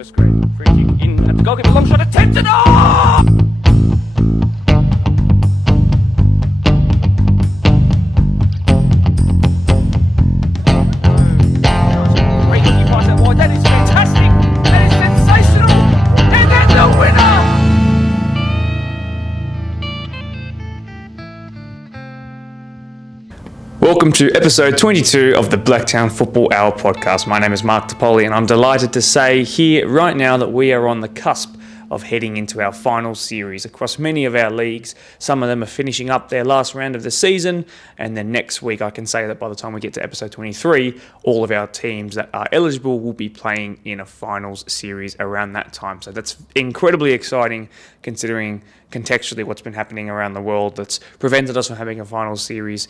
first grade. Free kick in at the goalkeeper. Long shot attempted. Oh! Great kick pass out wide. That is fantastic. That is sensational. And then the winner. Welcome to episode 22 of the Blacktown Football Hour podcast. My name is Mark DePoli and I'm delighted to say here right now that we are on the cusp of heading into our final series across many of our leagues. Some of them are finishing up their last round of the season, and then next week I can say that by the time we get to episode 23, all of our teams that are eligible will be playing in a finals series around that time. So that's incredibly exciting considering contextually what's been happening around the world that's prevented us from having a finals series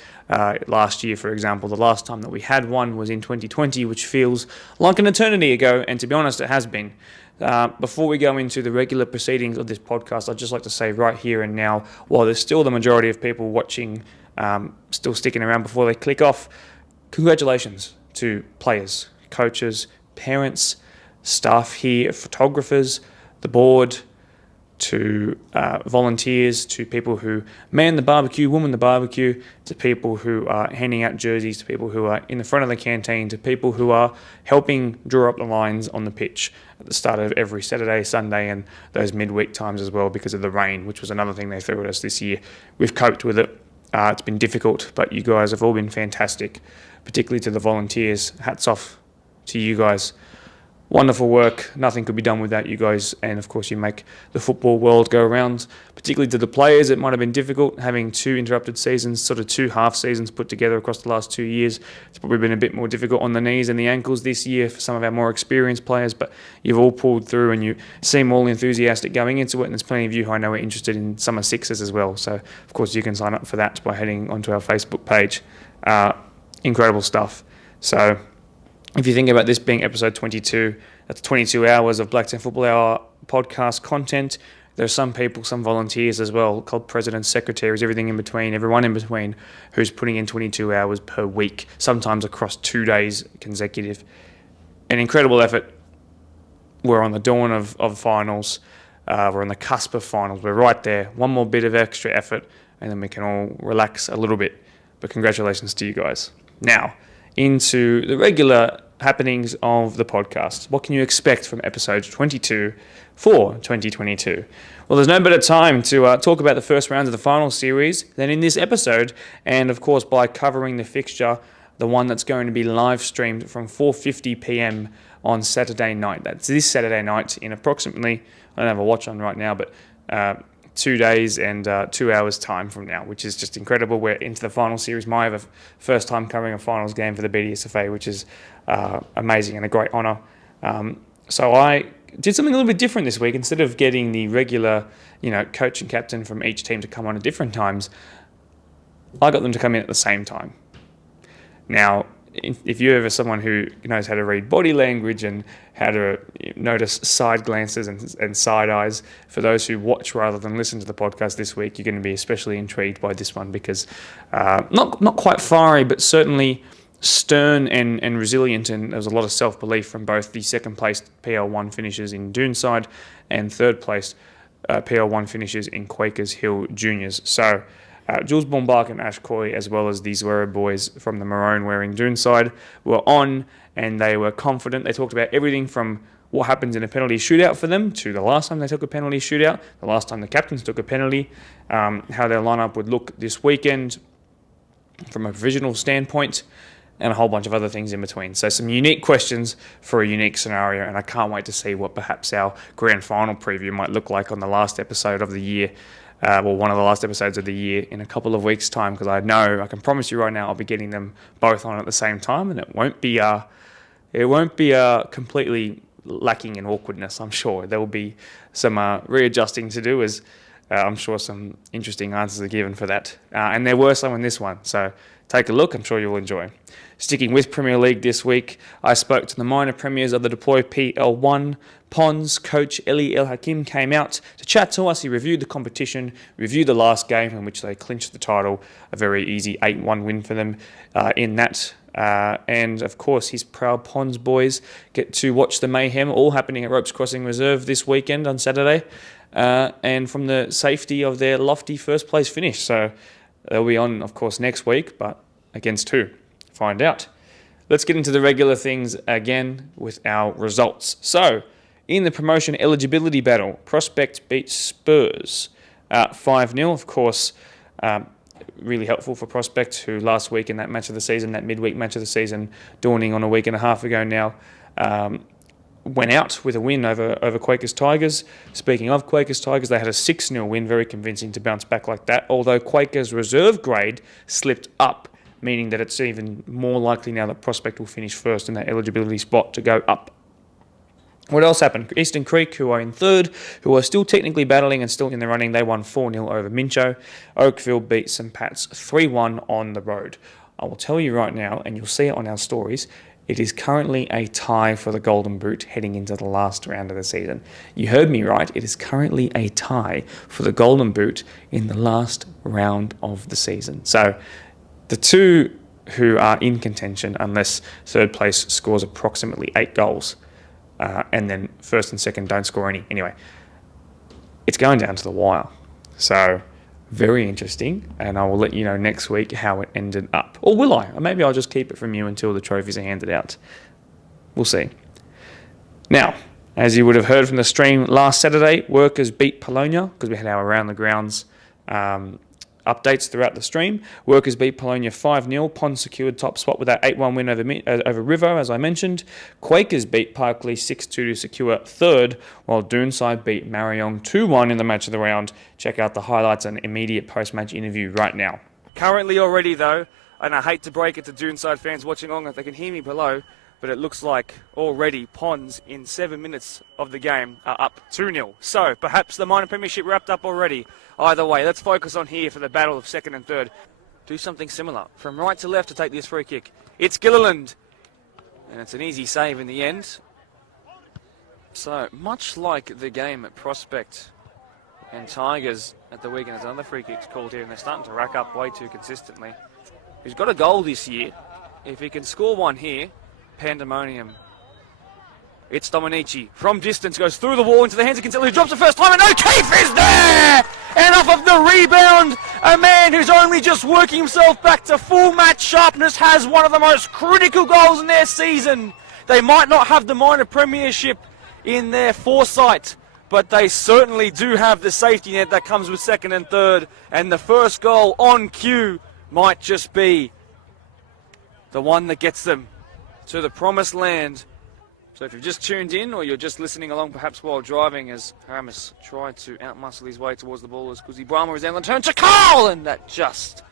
last year, for example. The last time that we had one was in 2020, which feels like an eternity ago, and to be honest, it has been. Before we go into the regular proceedings of this podcast, I'd just like to say right here and now, while there's still the majority of people watching, still sticking around before they click off, congratulations to players, coaches, parents, staff here, photographers, the board, to volunteers, to people who man the barbecue, woman the barbecue, to people who are handing out jerseys, to people who are in the front of the canteen, to people who are helping draw up the lines on the pitch at the start of every Saturday, Sunday, and those midweek times as well because of the rain, which was another thing they threw at us this year. We've coped with it. It's been difficult, but you guys have all been fantastic, particularly to the volunteers. Hats off to you guys. Wonderful work. Nothing could be done without you guys. And of course, you make the football world go around. Particularly to the players, it might have been difficult having two interrupted seasons, sort of two half seasons put together across the last 2 years. It's probably been a bit more difficult on the knees and the ankles this year for some of our more experienced players, but you've all pulled through and you seem all enthusiastic going into it. And there's plenty of you who I know are interested in summer sixes as well. So, of course, you can sign up for that by heading onto our Facebook page. Incredible stuff. So, if you think about this being episode 22, that's 22 hours of Blacktown Football Hour podcast content. There are some people, some volunteers as well, called presidents, secretaries, everything in between, everyone in between, who's putting in 22 hours per week, sometimes across 2 days consecutive. An incredible effort. We're on the dawn of finals. We're on the cusp of finals. We're right there. One more bit of extra effort, and then we can all relax a little bit. But congratulations to you guys. Now, into the regular happenings of the podcast. What can you expect from episode 22 for 2022? Well, there's no better time to talk about the first round of the final series than in this episode, and of course by covering the fixture, the one that's going to be live streamed from 4:50 p.m. on Saturday night. That's this Saturday night in approximately, I don't have a watch on right now, but 2 days and 2 hours time from now, which is just incredible. We're into the final series. My first time covering a finals game for the BDSFA, which is amazing and a great honour. So I did something a little bit different this week. Instead of getting the regular, coach and captain from each team to come on at different times, I got them to come in at the same time. Now, if you're ever someone who knows how to read body language and how to notice side glances and side eyes, for those who watch rather than listen to the podcast this week, you're going to be especially intrigued by this one because not quite fiery, but certainly stern and resilient, and there was a lot of self-belief from both the second place PL1 finishers in Doonside and third place PL1 finishers in Quakers Hill Juniors. So Jules Bombach and Ash Coy, as well as the Zwera boys from the maroon-wearing Doonside, were on and they were confident. They talked about everything from what happens in a penalty shootout for them to the last time they took a penalty shootout, the last time the captains took a penalty, how their lineup would look this weekend from a provisional standpoint, and a whole bunch of other things in between. So some unique questions for a unique scenario, and I can't wait to see what perhaps our grand final preview might look like on the last episode of the year. One of the last episodes of the year in a couple of weeks' time, because I can promise you right now I'll be getting them both on at the same time, and it won't be completely lacking in awkwardness. I'm sure there will be some readjusting to do, as I'm sure some interesting answers are given for that, and there were some in this one. So take a look. I'm sure you'll enjoy. Sticking with Premier League this week, I spoke to the minor premiers of the Deploy PL1. Pons coach Eli El Hakim came out to chat to us. He reviewed the competition, reviewed the last game in which they clinched the title, a very easy 8-1 win for them in that And of course, his Proud Ponds boys get to watch the mayhem all happening at Ropes Crossing Reserve this weekend on Saturday, and from the safety of their lofty first place finish. So they'll be on, of course, next week, but against who? Find out. Let's get into the regular things again with our results. So, in the promotion eligibility battle, Prospect beat Spurs 5-0. Of course, really helpful for Prospect, who last week in that match of the season, that midweek match of the season, dawning on a week and a half ago now, went out with a win over Quakers Tigers. Speaking of Quakers Tigers, they had a 6-0 win, very convincing to bounce back like that, although Quakers reserve grade slipped up, meaning that it's even more likely now that Prospect will finish first in that eligibility spot to go up. What else happened? Eastern Creek, who are in third, who are still technically battling and still in the running, they won 4-0 over Mincho. Oakville beat St. Pat's 3-1 on the road. I will tell you right now, and you'll see it on our stories, it is currently a tie for the Golden Boot heading into the last round of the season. You heard me right, it is currently a tie for the Golden Boot in the last round of the season. So the two who are in contention, unless third place scores approximately 8 goals, and then first and second don't score any. Anyway, it's going down to the wire. So, very interesting, and I will let you know next week how it ended up. Or will I? Or maybe I'll just keep it from you until the trophies are handed out. We'll see. Now, as you would have heard from the stream last Saturday, Workers beat Polonia, because we had our Around the Grounds updates throughout the stream. Workers beat Polonia 5-0. Pond secured top spot with that 8-1 win over River, as I mentioned. Quakers beat Parkley 6-2 to secure third, while Doonside beat Marion 2-1 in the match of the round. Check out the highlights and immediate post-match interview right now. Currently already, though, and I hate to break it to Doonside fans watching on, if they can hear me below, but it looks like already Ponds in 7 minutes of the game are up 2-0. So perhaps the minor premiership wrapped up already. Either way, let's focus on here for the battle of second and third. Do something similar. From right to left to take this free kick. It's Gilliland. And it's an easy save in the end. So much like the game at Prospect and Tigers at the weekend, there's another free kick called here, and they're starting to rack up way too consistently. He's got a goal this year. If he can score one here, pandemonium. It's Dominici. From distance, goes through the wall into the hands of Kinsella, who drops the first time, and O'Keefe is there! And off of the rebound, a man who's only just working himself back to full match sharpness has one of the most critical goals in their season. They might not have the minor premiership in their foresight, but they certainly do have the safety net that comes with second and third, and the first goal on cue might just be the one that gets them to the promised land. So if you've just tuned in, or you're just listening along perhaps while driving, as Paramus tried to outmuscle his way towards the ball as Kuzi Brahma is down the turn to Carl, and that just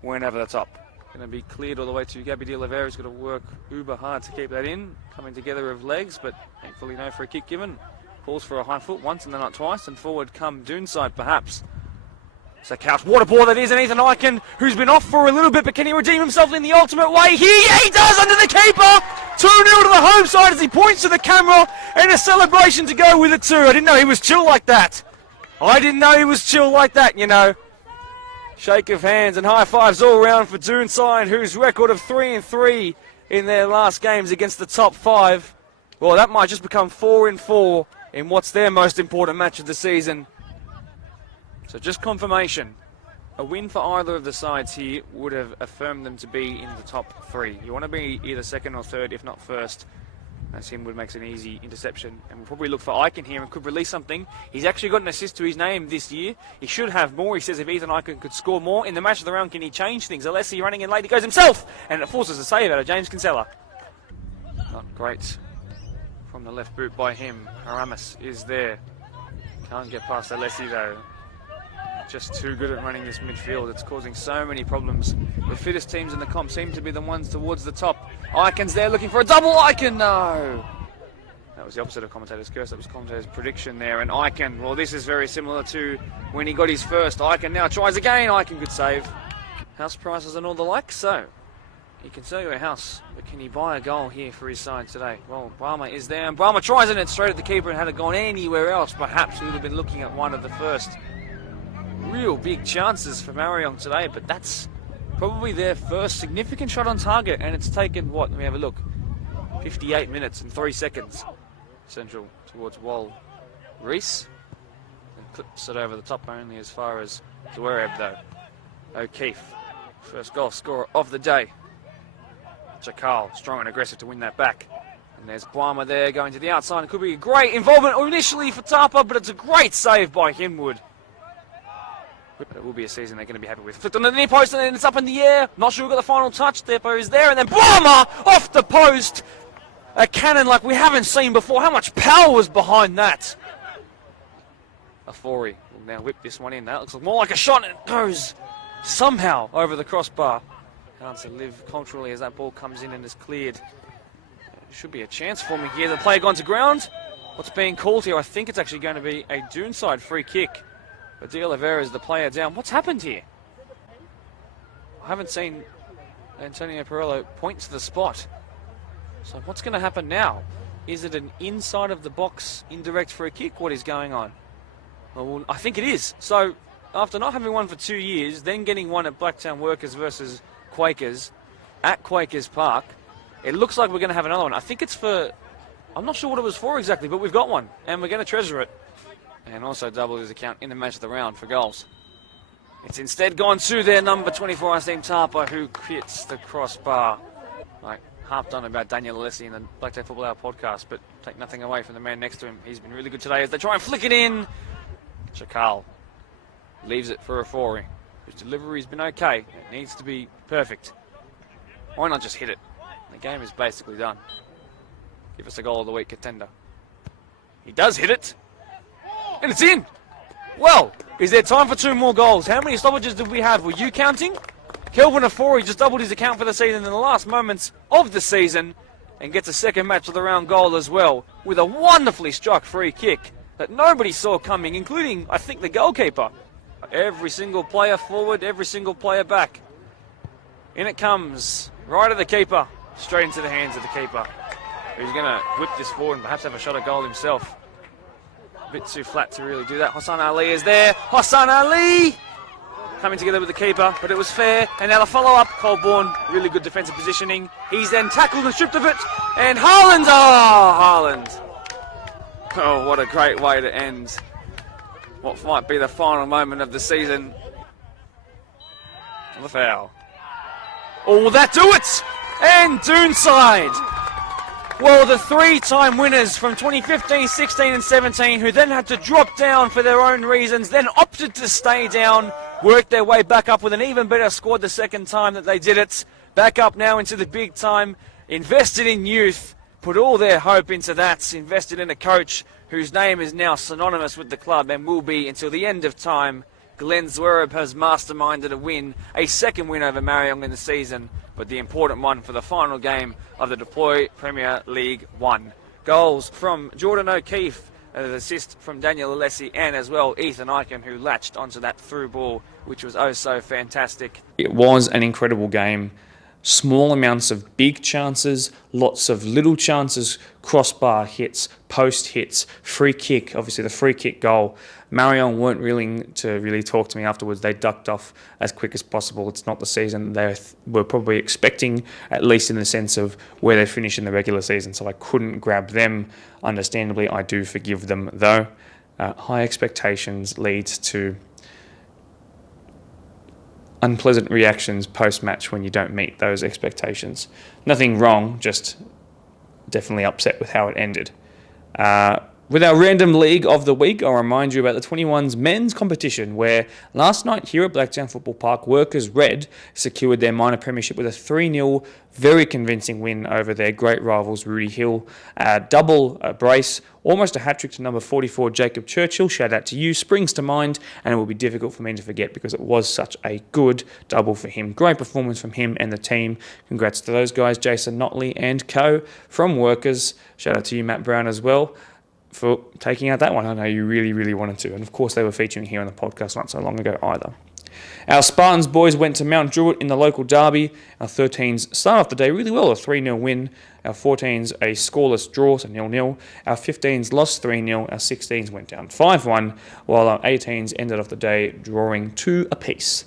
went over the top. Going to be cleared all the way to Gabby De Oliveira, who's got to work uber hard to keep that in. Coming together of legs, but thankfully no free kick given. Calls for a high foot once and then not twice, and forward come Doonside perhaps. So Couch, what a ball that is, and Ethan Eichen, who's been off for a little bit, but can he redeem himself in the ultimate way here? Yeah, he does, under the keeper! 2-0 to the home side as he points to the camera, and a celebration to go with it too. I didn't know he was chill like that. You know. Shake of hands and high fives all round for Doonside, whose record of 3-3 in their last games against the top 5. Well, that might just become 4-4 in what's their most important match of the season. So just confirmation. A win for either of the sides here would have affirmed them to be in the top 3. You want to be either second or third, if not first. As Hinwood makes an easy interception. And we'll probably look for Eichen here and could release something. He's actually got an assist to his name this year. He should have more. He says if Ethan Eichen could score more in the match of the round, can he change things? Alessi running in late, he goes himself! And it forces a save out of James Kinsella. Not great from the left boot by him. Aramis is there. Can't get past Alessi though. Just too good at running this midfield. It's causing so many problems. The fittest teams in the comp seem to be the ones towards the top. Eichen's there looking for a double. Eichen, no! That was the opposite of commentator's curse. That was commentator's prediction there. And Eichen, well, this is very similar to when he got his first. Eichen now tries again. Eichen could save. House prices and all the like. So he can sell you a house, but can he buy a goal here for his side today? Well, Brahma is there, and Brahma tries it straight at the keeper, and had it gone anywhere else, perhaps we would have been looking at one of the first real big chances for Marion today, but that's probably their first significant shot on target, and it's taken, what, let me have a look, 58 minutes and 3 seconds. Central towards Wall Reese, and clips it over the top only as far as Zwereb though. O'Keefe, first goal scorer of the day. Chakal, strong and aggressive to win that back. And there's Bwama there going to the outside. It could be a great involvement initially for Tapa, but it's a great save by Hinwood. But it will be a season they're going to be happy with. Flipped on the near post and then it's up in the air. Not sure who got the final touch. Depo is there and then Bwama off the post. A cannon like we haven't seen before. How much power was behind that? Afori will now whip this one in. That looks more like a shot and it goes somehow over the crossbar. Can't live culturally as that ball comes in and is cleared. Should be a chance for me here. The player gone to ground. What's being called here? I think it's actually going to be a Doonside free kick. But De Oliveira is the player down. What's happened here? I haven't seen Antonio Perillo point to the spot. So what's going to happen now? Is it an inside of the box indirect free kick? What is going on? Well, I think it is. So after not having one for 2 years, then getting one at Blacktown Workers versus Quakers at Quakers Park, it looks like we're going to have another one. I think it's for, I'm not sure what it was for exactly, but we've got one, and we're going to treasure it. And also double his account in the match of the round for goals. It's instead gone to their number 24, Asim Tapa, who hits the crossbar. I harped on about Daniel Alessi in the Blacktown Football Hour podcast, but take nothing away from the man next to him. He's been really good today as they try and flick it in. Chakal leaves it for Afori, whose delivery's been okay. It needs to be perfect. Why not just hit it? The game is basically done. Give us a goal of the week contender. He does hit it. And it's in. Well, is there time for 2 more goals? How many stoppages did we have? Were you counting? Kelvin Afori just doubled his account for the season in the last moments of the season and gets a second match of the round goal as well with a wonderfully struck free kick that nobody saw coming, including, I think, the goalkeeper. Every single player forward, every single player back. In it comes, right of the keeper. Straight into the hands of the keeper, who's going to whip this forward and perhaps have a shot at goal himself. A bit too flat to really do that. Hassan Ali is there. Hassan Ali coming together with the keeper, but it was fair. And now the follow-up, Colborne, really good defensive positioning. He's then tackled and stripped of it. And Haaland, Haaland. Oh, what a great way to end what might be the final moment of the season. The foul. Oh, will that do it? And Doonside. Well, the 3-time winners from 2015, 16 and 17 who then had to drop down for their own reasons, then opted to stay down, worked their way back up with an even better squad the second time that they did it. Back up now into the big time, invested in youth, put all their hope into that, invested in a coach whose name is now synonymous with the club and will be until the end of time. Glenn Zwereb has masterminded a win, a second win over Marion in the season, but the important one for the final game of the Deploy Premier League 1. Goals from Jordan O'Keefe, an assist from Daniel Alessi, and as well Ethan Eichen, who latched onto that through ball, which was oh so fantastic. It was an incredible game. Small amounts of big chances, lots of little chances, crossbar hits, post hits, free kick, obviously the free kick goal. Marion weren't willing to really talk to me afterwards. They ducked off as quick as possible. It's not the season they were probably expecting, at least in the sense of where they finished in the regular season. So I couldn't grab them. Understandably, I do forgive them though. High expectations leads to unpleasant reactions post-match when you don't meet those expectations. Nothing wrong, just definitely upset with how it ended. With our random league of the week, I'll remind you about the 21's men's competition, where last night here at Blacktown Football Park, Workers Red secured their minor premiership with a 3-0 very convincing win over their great rivals Rudy Hill. Double brace, almost a hat-trick to number 44 Jacob Churchill. Shout out to you, springs to mind, and it will be difficult for me to forget because it was such a good double for him. Great performance from him and the team. Congrats to those guys, Jason Notley and co from Workers. Shout out to you, Matt Brown, as well, for taking out that one. I know you really, really wanted to. And of course, they were featuring here on the podcast not so long ago either. Our Spartans boys went to Mount Druitt in the local derby. Our 13s started off the day really well, a 3-0 win. Our 14s a scoreless draw, so 0-0. Our 15s lost 3-0. Our 16s went down 5-1, while our 18s ended off the day drawing 2 apiece.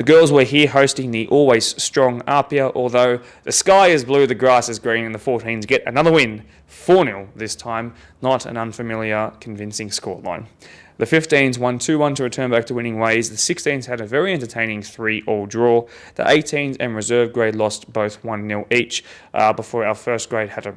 The girls were here hosting the always strong Apia, although the sky is blue, the grass is green, and the 14s get another win, 4-0 this time, not an unfamiliar, convincing scoreline. The 15s won 2-1 to return back to winning ways. The 16s had a very entertaining 3-all draw. The 18s and reserve grade lost both 1-0 each before our first grade had a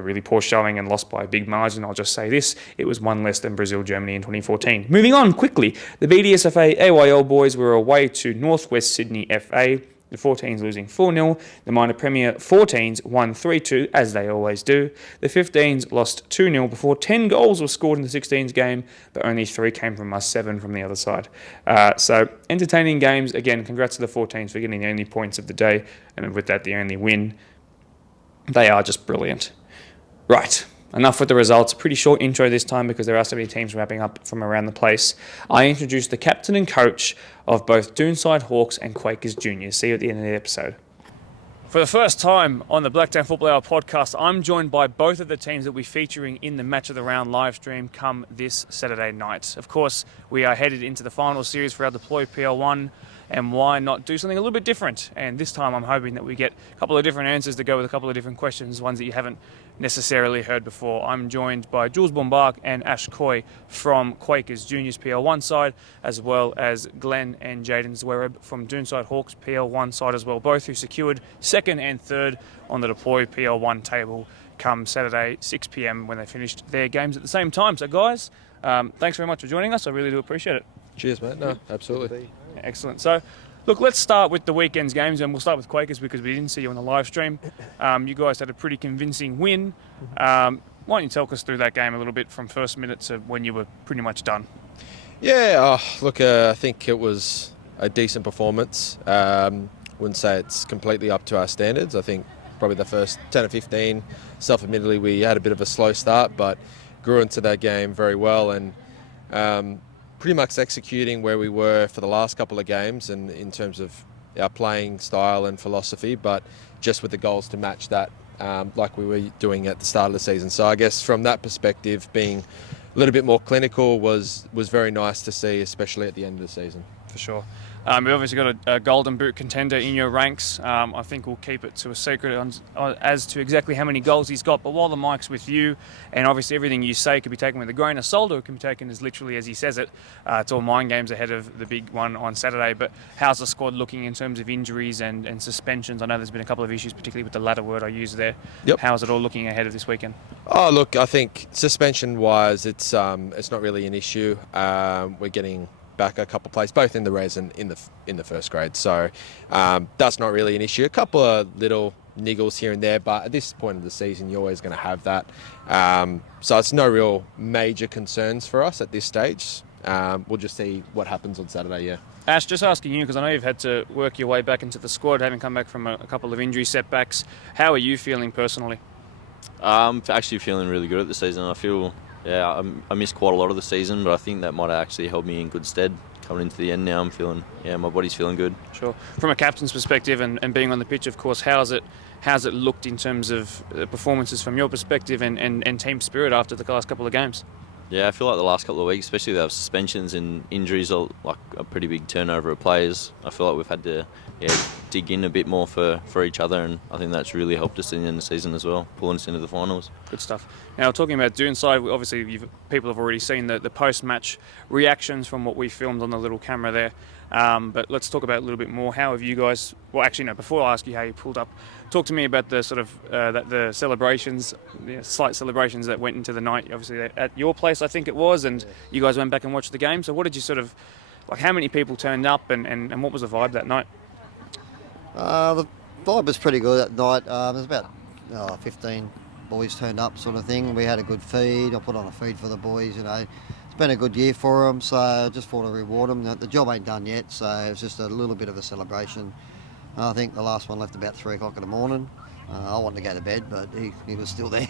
really poor showing and lost by a big margin. I'll just say this, it was one less than Brazil-Germany in 2014. Moving on quickly, the BDSFA AYL boys were away to Northwest Sydney FA. The 14s losing 4-0. The minor premier 14s won 3-2, as they always do. The 15s lost 2-0 before 10 goals were scored in the 16s game, but only 3 came from us, 7 from the other side. So, entertaining games. Again, congrats to the 14s for getting the only points of the day, and with that, the only win. They are just brilliant. Right. Enough with the results. Pretty short intro this time because there are so many teams wrapping up from around the place. I introduced the captain and coach of both Doonside Hawks and Quakers Juniors. See you at the end of the episode. For the first time on the Blacktown Football Hour podcast, I'm joined by both of the teams that we're featuring in the Match of the Round live stream come this Saturday night. Of course, we are headed into the final series for our Deploy PL1, and why not do something a little bit different? And this time I'm hoping that we get a couple of different answers to go with a couple of different questions, ones that you haven't necessarily heard before. I'm joined by Jules Bombard and Ash Coy from Quakers Juniors PL1 side, as well as Glenn and Jaden Zwereb from Doonside Hawks PL1 side as well, both who secured second and third on the Deploy PL1 table come Saturday 6 p.m. when they finished their games at the same time. So guys, thanks very much for joining us. I really do appreciate it. Cheers, mate. No, absolutely. Excellent. So, look, let's start with the weekend's games, and we'll start with Quakers because we didn't see you on the live stream. You guys had a pretty convincing win. Why don't you talk us through that game a little bit from first minute to when you were pretty much done? Yeah, look, I think it was a decent performance. Wouldn't say it's completely up to our standards. I think probably the first 10 or 15, self-admittedly, we had a bit of a slow start, but grew into that game very well and pretty much executing where we were for the last couple of games and in terms of our playing style and philosophy, but just with the goals to match that like we were doing at the start of the season. So I guess from that perspective, being a little bit more clinical was very nice to see, especially at the end of the season. For sure. We've obviously got a golden boot contender in your ranks. I think we'll keep it to a secret as to exactly how many goals he's got. But while the mic's with you, and obviously everything you say can be taken with a grain of salt, or it can be taken as literally as he says it. It's all mind games ahead of the big one on Saturday. But how's the squad looking in terms of injuries and suspensions? I know there's been a couple of issues, particularly with the latter word I used there. Yep. How's it all looking ahead of this weekend? Oh, look, I think suspension-wise, it's not really an issue. We're getting back a couple of plays, both in the res and in the first grade. So that's not really an issue. A couple of little niggles here and there, but at this point of the season, you're always going to have that. So it's no real major concerns for us at this stage. We'll just see what happens on Saturday, yeah. Ash, just asking you, because I know you've had to work your way back into the squad, having come back from a couple of injury setbacks. How are you feeling personally? I'm actually feeling really good at the season. I feel, I missed quite a lot of the season, but I think that might have actually held me in good stead coming into the end now. I'm feeling, my body's feeling good. Sure. From a captain's perspective and being on the pitch, of course, how's it looked in terms of performances from your perspective and team spirit after the last couple of games? Yeah, I feel like the last couple of weeks, especially the suspensions and injuries, are like a pretty big turnover of players. I feel like we've had to dig in a bit more for each other, and I think that's really helped us in the end of the season as well, pulling us into the finals. Good stuff. Now, talking about Doonside, obviously people have already seen the post-match reactions from what we filmed on the little camera there. But let's talk about it a little bit more. How have you guys... Well, actually, no, before I ask you how you pulled up, talk to me about the sort of the celebrations, slight celebrations that went into the night, obviously at your place, I think it was, and you guys went back and watched the game. So what did you sort of... Like, how many people turned up and what was the vibe that night? The vibe was pretty good that night. There's about 15 boys turned up, sort of thing. We had a good feed. I put on a feed for the boys, It's been a good year for them, so I just thought I'd reward them. The job ain't done yet, so it was just a little bit of a celebration. I think the last one left about 3 o'clock in the morning. I wanted to go to bed, but he was still there.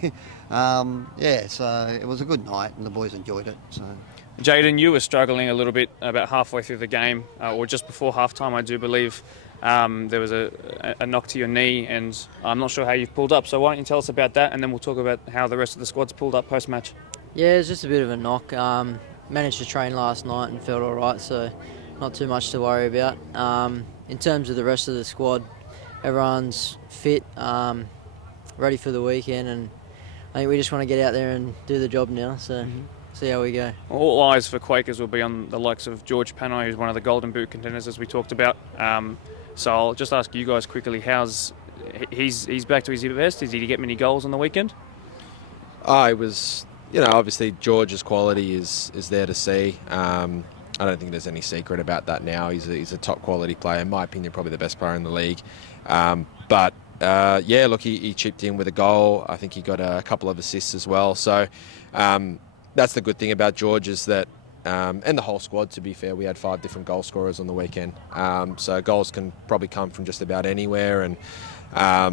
So it was a good night, and the boys enjoyed it. So. Jaden, you were struggling a little bit about halfway through the game, or just before halftime, I do believe. There was a knock to your knee, and I'm not sure how you've pulled up. So why don't you tell us about that, and then we'll talk about how the rest of the squad's pulled up post-match. Yeah, it was just a bit of a knock. Managed to train last night and felt all right, so not too much to worry about. In terms of the rest of the squad, everyone's fit, ready for the weekend, and I think we just want to get out there and do the job now, so see how we go. All eyes for Quakers will be on the likes of George Pano, who's one of the Golden Boot contenders, as we talked about. So I'll just ask you guys quickly, he's back to his best? Did he get many goals on the weekend? It was, obviously George's quality is there to see. I don't think there's any secret about that now. He's a top quality player, in my opinion, probably the best player in the league. He chipped in with a goal. I think he got a couple of assists as well. So that's the good thing about George, is that, and the whole squad, to be fair, we had 5 different goal scorers on the weekend. So goals can probably come from just about anywhere. And I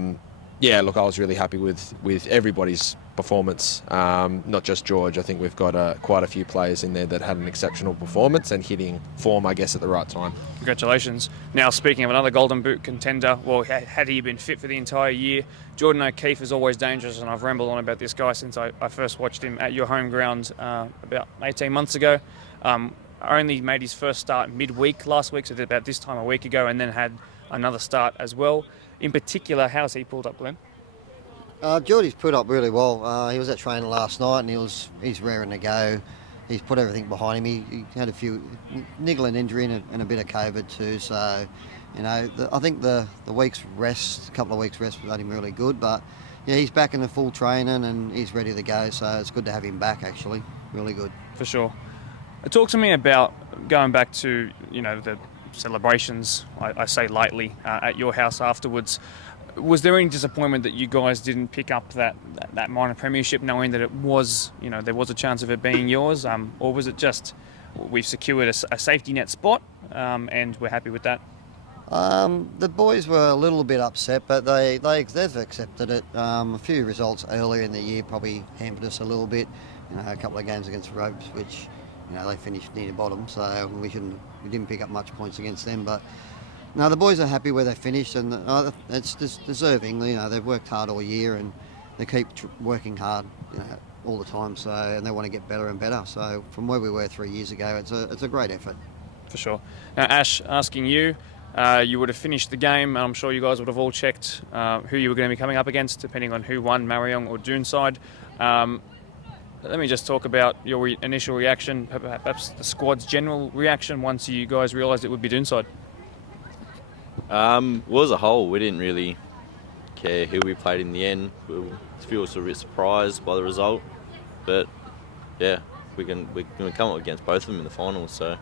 was really happy with everybody's performance, not just George. I think we've got quite a few players in there that had an exceptional performance and hitting form, I guess, at the right time. Congratulations. Now, speaking of another Golden Boot contender, well, had he been fit for the entire year, Jordan O'Keefe is always dangerous, and I've rambled on about this guy since I first watched him at your home ground about 18 months ago. Only made his first start midweek last week, so about this time a week ago, and then had another start as well. In particular, how's he pulled up, Glenn? Geordie's put up really well. He was at training last night, and he's raring to go. He's put everything behind him. He had a few niggling injury and a bit of COVID too. So, I think the week's rest, a couple of weeks rest, was only really good. But yeah, he's back in the full training and he's ready to go. So it's good to have him back. Actually, really good. For sure. Talk to me about going back to the celebrations. I say lightly at your house afterwards. Was there any disappointment that you guys didn't pick up that minor premiership, knowing that it was, there was a chance of it being yours, or was it just we've secured a safety net spot and we're happy with that? The boys were a little bit upset, but they've accepted it. A few results earlier in the year probably hampered us a little bit. A couple of games against Ropes, which they finished near the bottom, so we didn't pick up much points against them, but. No, the boys are happy where they finished, and it's deserving. They've worked hard all year, and they keep working hard, all the time. So, and they want to get better and better. So, from where we were 3 years ago, it's a great effort. For sure. Now, Ash, asking you, you would have finished the game, and I'm sure you guys would have all checked who you were going to be coming up against, depending on who won, Mariong or Doonside. Let me just talk about your initial reaction, perhaps the squad's general reaction once you guys realised it would be Doonside. Well, as a whole, we didn't really care who we played in the end. We feel a bit surprised by the result, but yeah, we can come up against both of them in the finals. So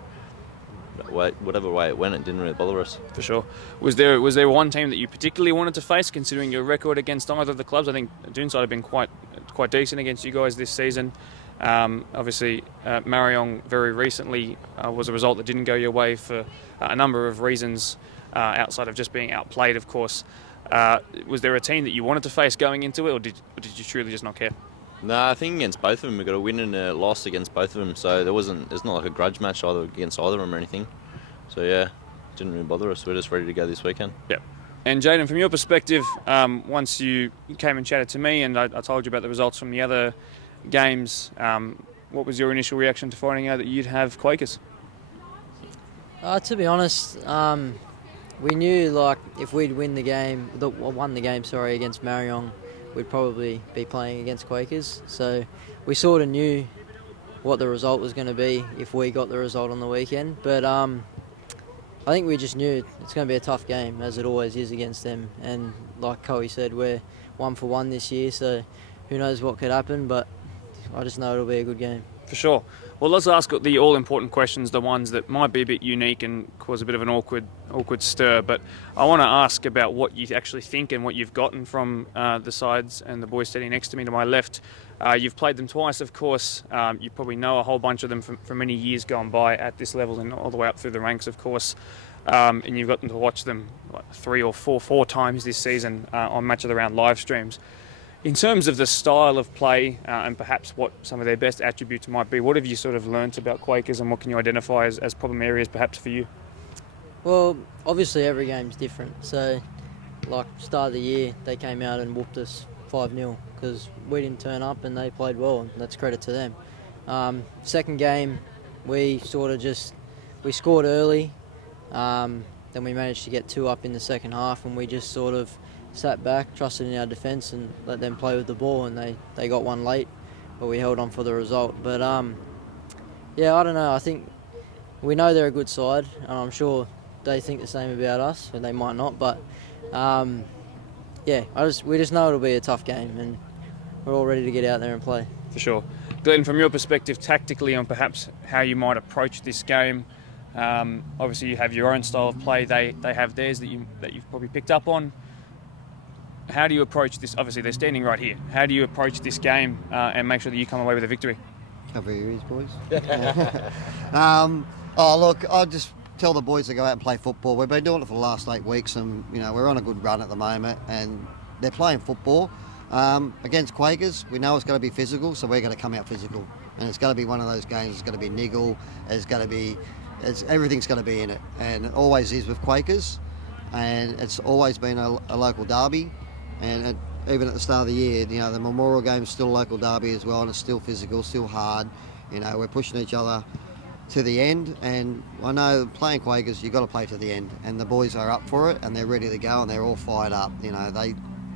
whatever way it went, it didn't really bother us. For sure. Was there one team that you particularly wanted to face, considering your record against either of the clubs? I think Doonside have been quite decent against you guys this season. Obviously, Mariong very recently was a result that didn't go your way for a number of reasons. Outside of just being outplayed, of course. Was there a team that you wanted to face going into it, or did you truly just not care? No, I think against both of them, we got a win and a loss against both of them, so there's not like a grudge match either against either of them or anything. So yeah, it didn't really bother us. We're just ready to go this weekend. Yeah. And Jaden, from your perspective, once you came and chatted to me, and I told you about the results from the other games, what was your initial reaction to finding out that you'd have Quakers? To be honest, we knew if we'd won the game against Mariong, we'd probably be playing against Quakers. So we sort of knew what the result was going to be if we got the result on the weekend. But I think we just knew it's going to be a tough game, as it always is against them. And like Coey said, we're 1 for 1 this year, so who knows what could happen. But I just know it'll be a good game. For sure. Well, let's ask the all-important questions, the ones that might be a bit unique and cause a bit of an awkward stir. But I want to ask about what you actually think and what you've gotten from the sides and the boys sitting next to me to my left. You've played them twice, of course. You probably know a whole bunch of them from many years gone by at this level and all the way up through the ranks, of course. And you've gotten to watch them 3 or 4 times this season on Match of the Round live streams. In terms of the style of play and perhaps what some of their best attributes might be, what have you sort of learnt about Quakers and what can you identify as problem areas perhaps for you? Well, obviously every game's different. So, start of the year, they came out and whooped us 5-0 because we didn't turn up and they played well, and that's credit to them. Second game, we scored early Then we managed to get 2 up in the second half, and we just sort of sat back, trusted in our defence, and let them play with the ball. And they got one late, but we held on for the result. But yeah, I don't know. I think we know they're a good side, and I'm sure they think the same about us, and they might not. But yeah, we just know it'll be a tough game, and we're all ready to get out there and play. For sure. Glenn, from your perspective, tactically on perhaps how you might approach this game, obviously you have your own style of play. They have theirs that you've probably picked up on. How do you approach this? Obviously, they're standing right here. How do you approach this game and make sure that you come away with a victory? Cover your ears, boys. Look, I'll just tell the boys to go out and play football. We've been doing it for the last 8 weeks, and we're on a good run at the moment, and they're playing football. Against Quakers, we know it's going to be physical, so we're going to come out physical. And it's going to be one of those games. It's going to be niggle. Everything's going to be in it, and it always is with Quakers. And it's always been a local derby. And even at the start of the year, the Memorial Game's still a local derby as well, and it's still physical, still hard. We're pushing each other to the end, and I know playing Quakers, you've got to play to the end. And the boys are up for it, and they're ready to go, and they're all fired up.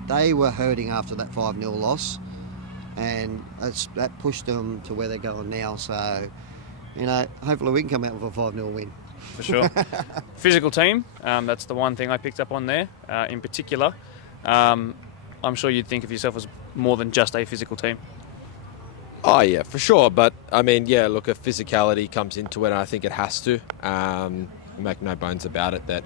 They were hurting after that 5-0 loss, and that pushed them to where they're going now. So, hopefully we can come out with a 5-0 win. For sure. Physical team, that's the one thing I picked up on there in particular. I'm sure you'd think of yourself as more than just a physical team. Oh, yeah, for sure. But, I mean, yeah, look, if physicality comes into it, and I think it has to. We make no bones about it that,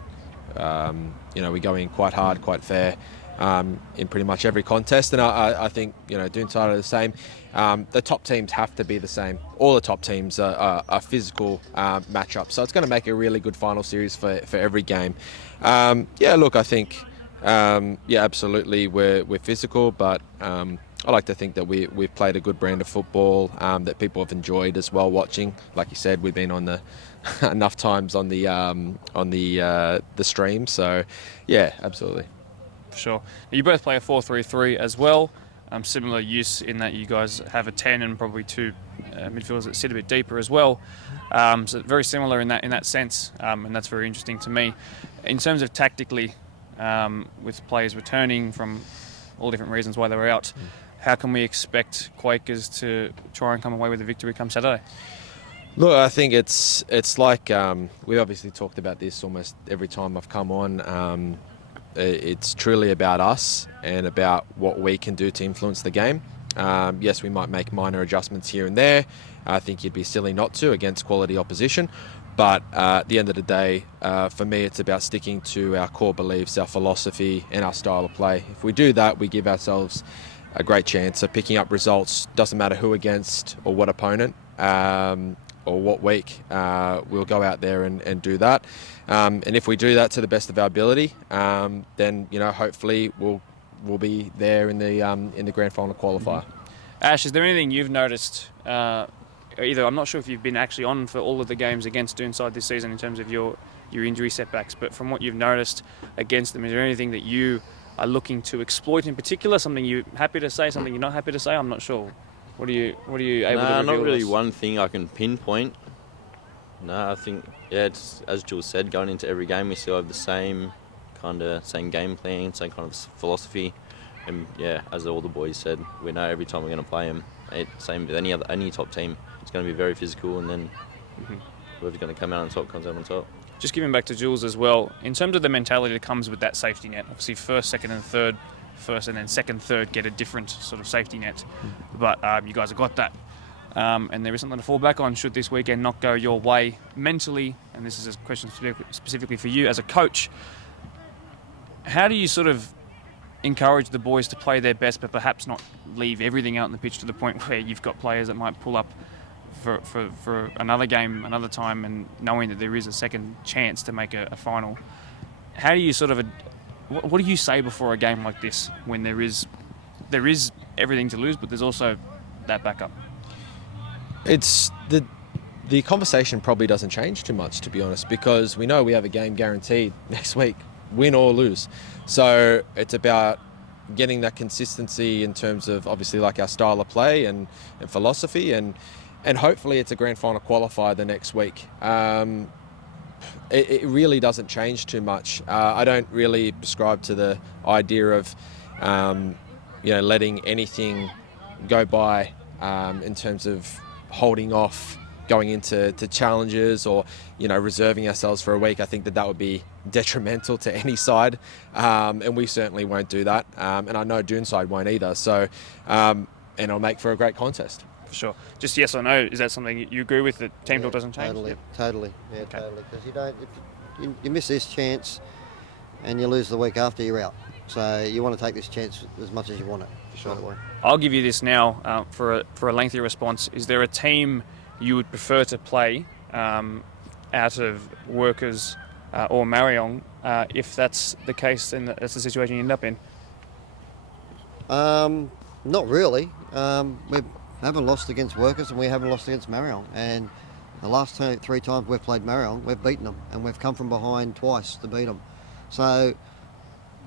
we go in quite hard, quite fair. In pretty much every contest, and I think Doonside are the same. The top teams have to be the same. All the top teams are physical matchups, so it's going to make a really good final series for every game. Look, I think absolutely we're physical, but I like to think that we've played a good brand of football that people have enjoyed as well watching. Like you said, we've been on the enough times on the stream, so yeah, absolutely. Sure. You both play a 4-3-3 as well. Similar use in that you guys have a 10 and probably 2 midfielders that sit a bit deeper as well. So very similar in that sense, and that's very interesting to me. In terms of tactically, with players returning from all different reasons why they were out, how can we expect Quakers to try and come away with a victory come Saturday? Look, I think it's like we obviously talked about this almost every time I've come on. It's truly about us and about what we can do to influence the game. Yes, we might make minor adjustments here and there. I think you'd be silly not to against quality opposition. But at the end of the day, for me, it's about sticking to our core beliefs, our philosophy, and our style of play. If we do that, we give ourselves a great chance of picking up results. Doesn't matter who against or what opponent or what week. We'll go out there and do that. And if we do that to the best of our ability, then hopefully we'll be there in the grand final qualifier. Ash, is there anything you've noticed? Either I'm not sure if you've been actually on for all of the games against Doonside this season in terms of your injury setbacks, but from what you've noticed against them, is there anything that you are looking to exploit in particular? Something you're happy to say, something you're not happy to say? I'm not sure. What are you able to reveal? Not really one thing I can pinpoint. No, I think, it's, as Jules said, going into every game we still have the same game plan, same kind of philosophy. And yeah, as all the boys said, we know every time we're going to play them, same with any top team, it's going to be very physical, and then whoever's going to come out on top comes out on top. Just giving back to Jules as well, in terms of the mentality that comes with that safety net, obviously first, second and third, first and then second, third get a different sort of safety net, but you guys have got that. And there is something to fall back on should this weekend not go your way mentally, and this is a question specifically for you as a coach. How do you sort of encourage the boys to play their best but perhaps not leave everything out on the pitch to the point where you've got players that might pull up for another game another time, and knowing that there is a second chance to make a final? How do you what do you say before a game like this when there is everything to lose but there's also that backup? It's the conversation probably doesn't change too much, to be honest, because we know we have a game guaranteed next week, win or lose. So it's about getting that consistency in terms of obviously like our style of play and philosophy, and hopefully it's a grand final qualifier the next week. it really doesn't change too much. I don't really prescribe to the idea of, letting anything go by in terms of holding off going into challenges or, reserving ourselves for a week. I think that would be detrimental to any side, and we certainly won't do that. And I know Doonside won't either. So, and it'll make for a great contest. For sure. Just yes or no, is that something you agree with, that team talk doesn't change? Totally, Yep. totally. Yeah, Okay. totally. Because you miss this chance and you lose the week after, you're out. So you want to take this chance as much as you want it. Sure. I'll give you this now for a lengthy response. Is there a team you would prefer to play out of Workers or Marion? If that's the case, then that's the situation you end up in. Not really. We haven't lost against Workers and we haven't lost against Marion. And the last 3 times we've played Marion, we've beaten them, and we've come from behind twice to beat them. So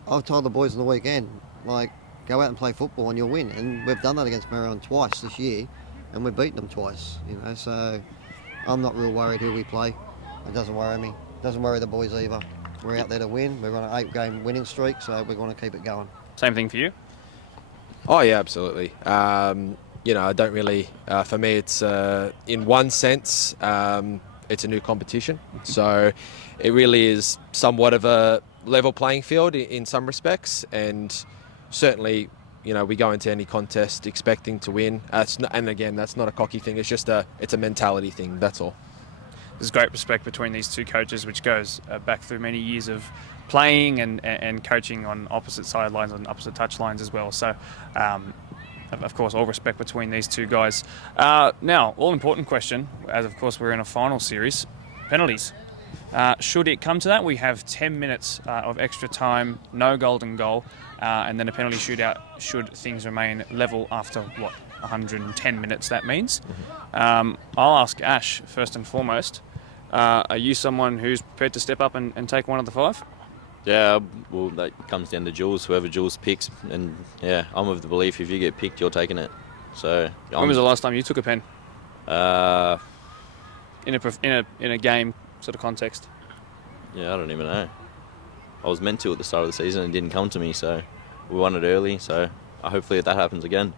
I've told the boys on the weekend, go out and play football and you'll win. And we've done that against Marion twice this year, and we've beaten them twice. So I'm not real worried who we play. It doesn't worry me. It doesn't worry the boys either. We're out there to win. We're on an 8-game winning streak, so we're going to keep it going. Same thing for you? Oh yeah, absolutely. I don't really. For me, it's in one sense, it's a new competition, so it really is somewhat of a level playing field in some respects, and certainly, we go into any contest expecting to win. And again, that's not a cocky thing. It's just it's a mentality thing. That's all. There's great respect between these two coaches, which goes back through many years of playing and coaching on opposite sidelines and opposite touchlines as well. So, of course, all respect between these two guys. Now, all-important question, as of course we're in a final series, penalties. Should it come to that, we have 10 minutes of extra time, no golden goal, and then a penalty shootout should things remain level after, 110 minutes that means. I'll ask Ash, first and foremost, are you someone who's prepared to step up and take one of the 5? Yeah, well, that comes down to Jules, whoever Jules picks. And yeah, I'm of the belief if you get picked, you're taking it. So When was the last time you took a pen? In a game sort of context? Yeah, I don't even know. I was meant to at the start of the season and it didn't come to me, so we won it early, so hopefully that happens again.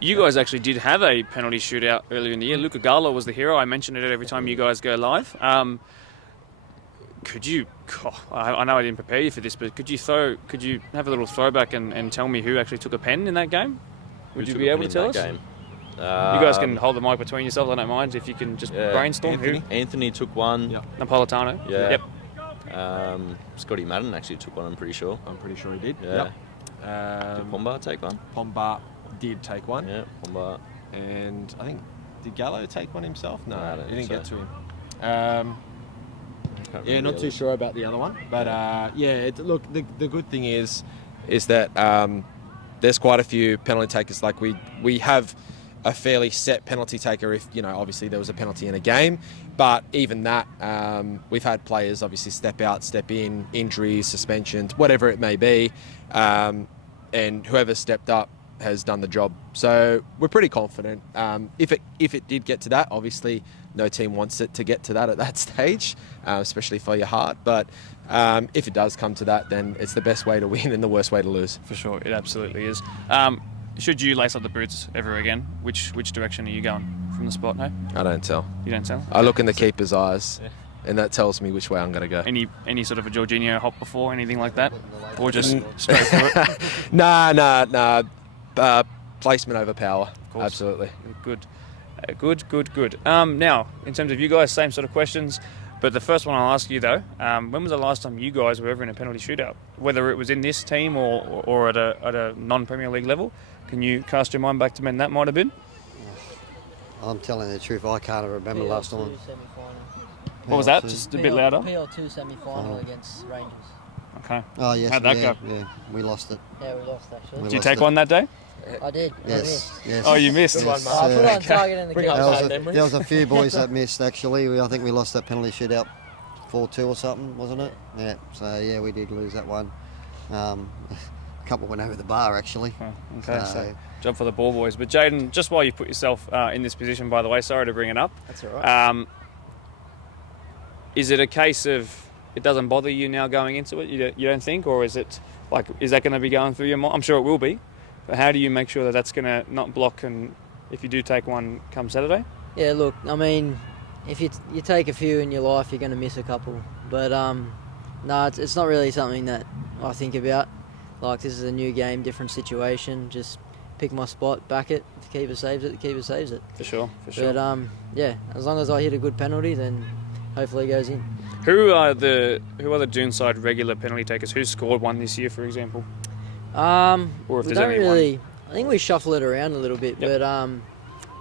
You guys actually did have a penalty shootout earlier in the year. Luca Gallo was the hero. I mentioned it every time you guys go live. Could you, I know I didn't prepare you for this, but could you have a little throwback and tell me who actually took a pen in that game? Would you be able to tell us? Game? You guys can hold the mic between yourselves, I don't mind, if you can just brainstorm. Anthony took one. Yep. Napolitano? Yeah. Yep. Scotty Madden actually took one, I'm pretty sure. I'm pretty sure he did. Yeah. Yep. Did Pomba take one? Pomba did take one. Yeah, Pomba. And I think, did Gallo take one himself? No, I don't he didn't think get so. to him. Yeah, not too sure about the other one. But look, the good thing is that there's quite a few penalty takers. Like we have a fairly set penalty taker if, obviously there was a penalty in a game. But even that, we've had players obviously step out, step in, injuries, suspensions, whatever it may be. And whoever stepped up has done the job. So we're pretty confident. If it did get to that, obviously no team wants it to get to that at that stage, especially for your heart. But if it does come to that, then it's the best way to win and the worst way to lose. For sure, it absolutely is. Should you lace up the boots ever again, which direction are you going from the spot? No, I don't tell. you don't tell. I look in the keeper's eyes, and that tells me which way I'm going to go. Any sort of a Jorginho hop before, anything like that, or just straight through it? Nah. Placement over power. Of course. Absolutely. Good. Now, in terms of you guys, same sort of questions. But the first one I'll ask you though, when was the last time you guys were ever in a penalty shootout? Whether it was in this team or at a non-Premier League level, can you cast your mind back to when that might have been? I'm telling the truth, I can't remember last time. What was that? Just a bit louder. PL2 semi-final against Rangers. Okay. Oh yes, How'd that go? Yeah, we lost it. Yeah, we lost actually. We Did you lost take it. one that day? I did. Yes. Oh, you missed. Yes, I put on target in the game. there was a few boys that missed actually. I think we lost that penalty shootout 4-2 or something, wasn't it? Yeah. So yeah, we did lose that one. A couple went over the bar actually. Oh, okay. So job for the ball boys. But Jaden, just while you put yourself in this position, by the way, sorry to bring it up. That's all right. Is it a case of it doesn't bother you now going into it? You don't think, or is it like, is that going to be going through your mind? I'm sure it will be, but how do you make sure that that's going to not block, and if you do take one come Saturday? Yeah, look, I mean, if you take a few in your life, you're going to miss a couple. But no, it's not really something that I think about. Like, this is a new game, different situation. Just pick my spot, back it. If the keeper saves it, the keeper saves it. For sure. But yeah, as long as I hit a good penalty, then hopefully it goes in. Who are the Doonside regular penalty takers? Who scored one this year, for example? Or if We there's don't anyone? really. I think we shuffle it around a little bit, Yep. but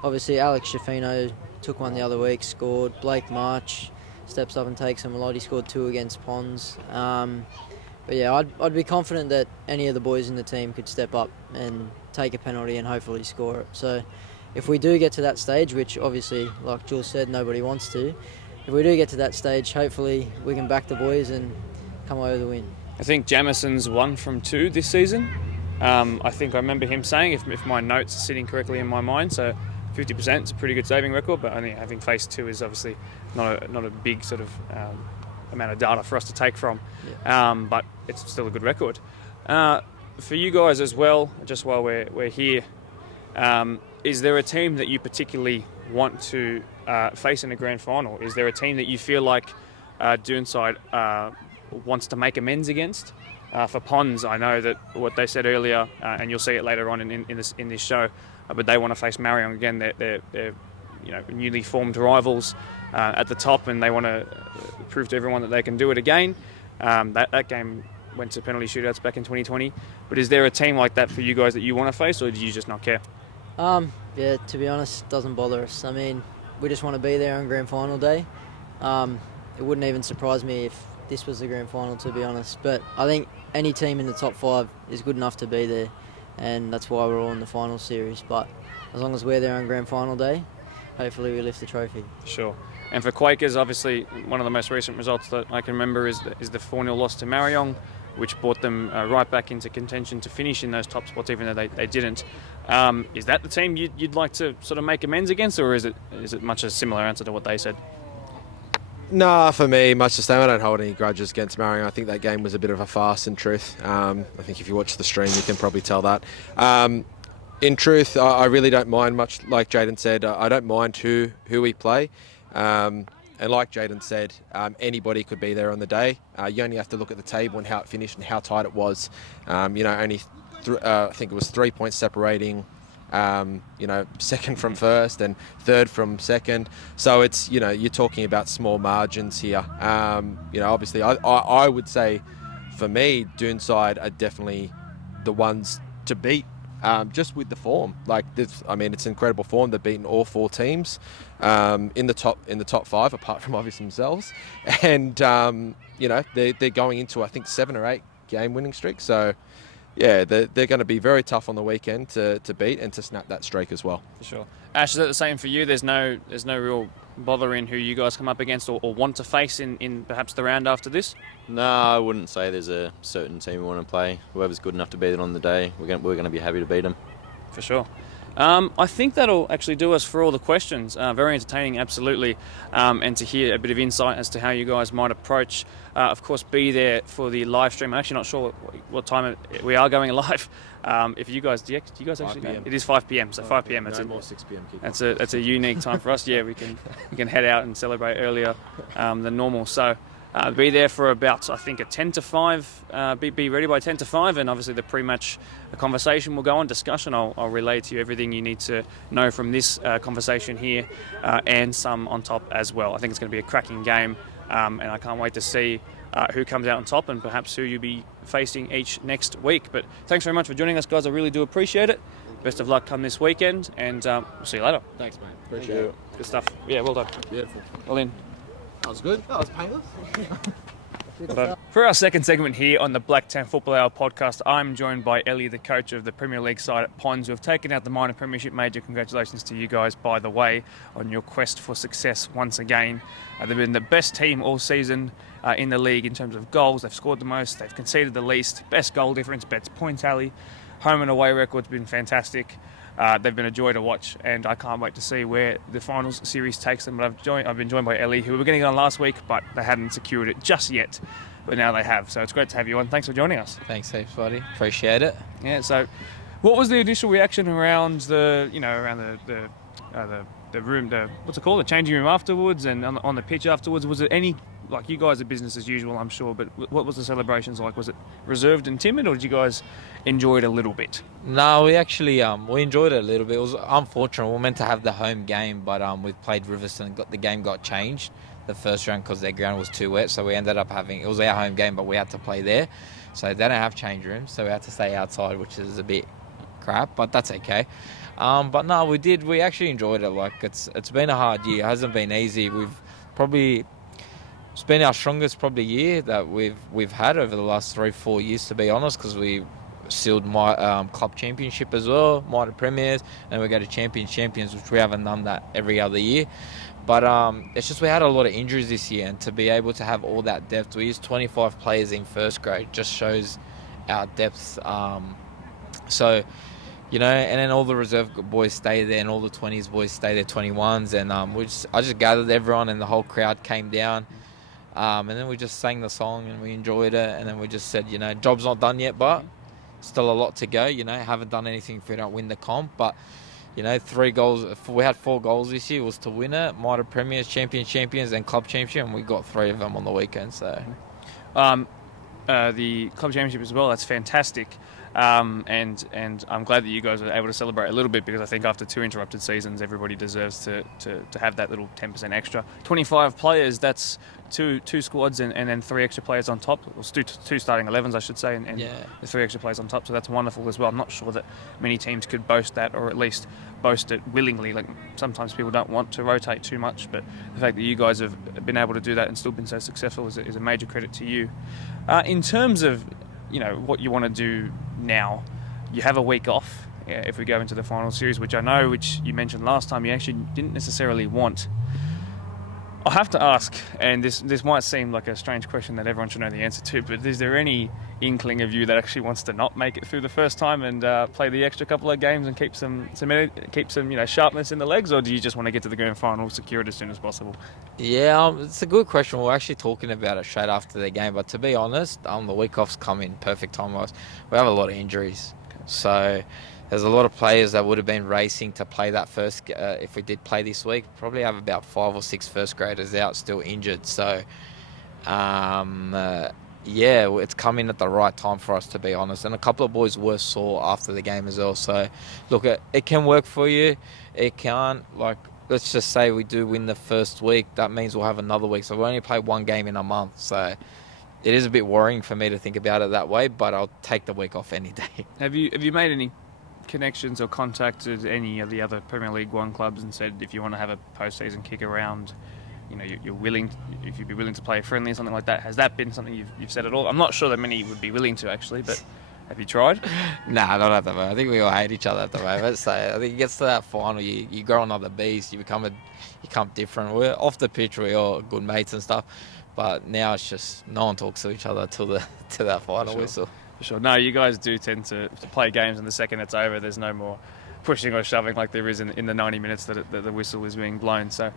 obviously Alex Schifino took one the other week, scored. Blake March steps up and takes a lot. He scored 2 against Ponds. But yeah, I'd be confident that any of the boys in the team could step up and take a penalty and hopefully score it. So if we do get to that stage, which obviously, like Jules said, nobody wants to, if we do get to that stage, hopefully we can back the boys and come away with a win. I think Jamison's 1 from 2 this season. I think I remember him saying, if my notes are sitting correctly in my mind, so 50% is a pretty good saving record, but I think having faced 2 is obviously not a big sort of amount of data for us to take from, but it's still a good record. For you guys as well, just while we're here, is there a team that you particularly want to face in a grand final? Is there a team that you feel like Doonside wants to make amends against? For Ponds, I know that what they said earlier, and you'll see it later on in this show, but they want to face Marion again. They're newly formed rivals at the top, and they want to prove to everyone that they can do it again. That game went to penalty shootouts back in 2020. But is there a team like that for you guys that you want to face, or do you just not care? Yeah, to be honest, it doesn't bother us. I mean, we just want to be there on grand final day. It wouldn't even surprise me if this was the grand final, to be honest. But I think any team in the top 5 is good enough to be there, and that's why we're all in the final series. But as long as we're there on grand final day, hopefully we lift the trophy. Sure. And for Quakers, obviously, one of the most recent results that I can remember is the 4-0 loss to Marion, which brought them right back into contention to finish in those top spots, even though they didn't. Is that the team you'd like to sort of make amends against, or is it much a similar answer to what they said? Nah, for me, much the same. I don't hold any grudges against Marion. I think that game was a bit of a farce, in truth. I think if you watch the stream, you can probably tell that. In truth, I really don't mind much. Like Jaden said, I don't mind who we play. And like Jaden said, anybody could be there on the day. You only have to look at the table and how it finished and how tight it was. Only I think it was 3 points separating. Second from first and third from second. So it's, you're talking about small margins here. Obviously I would say for me, Doonside are definitely the ones to beat, just with the form. Like this, it's incredible form. They've beaten all 4 teams in the top 5, apart from obviously themselves. And, they're going into, I think, 7 or 8 game winning streak. So, yeah, they're going to be very tough on the weekend to beat and to snap that streak as well. For sure. Ash, is that the same for you? There's no real bother in who you guys come up against or want to face in perhaps the round after this? No, I wouldn't say there's a certain team we want to play. Whoever's good enough to beat it on the day, we're going to be happy to beat them. For sure. I think that'll actually do us for all the questions. Very entertaining, absolutely, and to hear a bit of insight as to how you guys might approach. Of course, be there for the live stream. I'm actually not sure what time we are going live. If you guys, do you guys actually know? It is 5 p.m. So 5 p.m. No more 6 p.m. kickoff. That's a unique time for us. Yeah, we can head out and celebrate earlier than normal. So. Be there for about, I think, a 10 to 5. Be ready by 10 to 5, and obviously the pre-match conversation will go on, discussion. I'll relay to you everything you need to know from this conversation here, and some on top as well. I think it's going to be a cracking game, and I can't wait to see who comes out on top and perhaps who you'll be facing each next week. But thanks very much for joining us, guys. I really do appreciate it. Best of luck come this weekend, and we'll see you later. Thanks, mate. Appreciate it. Good stuff. Yeah, well done. Beautiful. Well in. That was good. That was painless. For our second segment here on the Blacktown Football Hour podcast, I'm joined by Ellie, the coach of the Premier League side at Ponds, who have taken out the minor premiership major. Congratulations to you guys, by the way, on your quest for success once again. They've been the best team all season in the league in terms of goals. They've scored the most, they've conceded the least, best goal difference, best point tally. Home and away record's been fantastic. They've been a joy to watch, and I can't wait to see where the finals series takes them. But I've been joined by Ellie, who we were getting on last week, but they hadn't secured it just yet. But now they have, so it's great to have you on. Thanks for joining us. Thanks heaps, buddy. Appreciate it. Yeah. So, what was the initial reaction around the room, what's it called, the changing room afterwards, and on the pitch afterwards? Was it any, like, you guys are business as usual, I'm sure, but what was the celebrations like? Was it reserved and timid, or did you guys enjoy it a little bit? No, we actually we enjoyed it a little bit. It was unfortunate. We were meant to have the home game, but we played Riverstone. The game got changed the first round because their ground was too wet, so we ended up having, it was our home game, but we had to play there. So they don't have change rooms, so we had to stay outside, which is a bit crap, but that's okay. But no, we actually enjoyed it. Like, it's been a hard year. It hasn't been easy. It's been our strongest probably year that we've had over the last 3-4 years, to be honest, because we sealed my club championship as well, minor premiers, and we go to champions, which we haven't done that every other year. But it's just we had a lot of injuries this year, and to be able to have all that depth, we used 25 players in first grade, just shows our depth. So, you know, and then all the reserve boys stay there, and all the 20s boys stay there, 21s, and I just gathered everyone, and the whole crowd came down, and then we just sang the song, and we enjoyed it, and then we just said, you know, job's not done yet, but still a lot to go. You know, haven't done anything if we don't win the comp, but you know, 3 goals. We had 4 goals this year. Was to win it, minor premiers, champions, and club championship, and we got 3 of them on the weekend. So, the club championship as well. That's fantastic. And I'm glad that you guys were able to celebrate a little bit, because I think after 2 interrupted seasons, everybody deserves to have that little 10% extra. 25 players, that's two squads and then 3 extra players on top, or 2 starting 11s, I should say, and the 3 extra players on top. So that's wonderful as well. I'm not sure that many teams could boast that, or at least boast it willingly. Like, sometimes people don't want to rotate too much, but the fact that you guys have been able to do that and still been so successful is a major credit to you. In terms of, you know, what you want to do now, you have a week off if we go into the final series, which you mentioned last time you actually didn't necessarily want. I have to ask, and this might seem like a strange question that everyone should know the answer to, but is there any inkling of you that actually wants to not make it through the first time and play the extra couple of games and keep some sharpness in the legs, or do you just want to get to the grand final, secure it as soon as possible? Yeah, it's a good question. We're actually talking about it straight after the game, but to be honest, the week off's come in perfect time. We have a lot of injuries, so there's a lot of players that would have been racing to play that first. If we did play this week, probably have about 5 or 6 first graders out still injured. So, it's coming at the right time for us, to be honest. And a couple of boys were sore after the game as well. So, look, it can work for you. It can't. Like, let's just say we do win the first week. That means we'll have another week. So we only play 1 game in a month. So it is a bit worrying for me to think about it that way. But I'll take the week off any day. Have you made any connections or contacted any of the other Premier League 1 clubs and said, if you want to have a post-season kick around, you know, you're willing, if you'd be willing to play a friendly or something like that? Has that been something you've said at all? I'm not sure that many would be willing to, actually, but have you tried? Nah, not at the moment. I think we all hate each other at the moment. So I think it gets to that final, you grow another beast, you become different. We're off the pitch, we're all good mates and stuff, but now it's just no one talks to each other till that final whistle. For sure. No, you guys do tend to play games, and the second it's over, there's no more pushing or shoving like there is in the 90 minutes that the whistle is being blown. So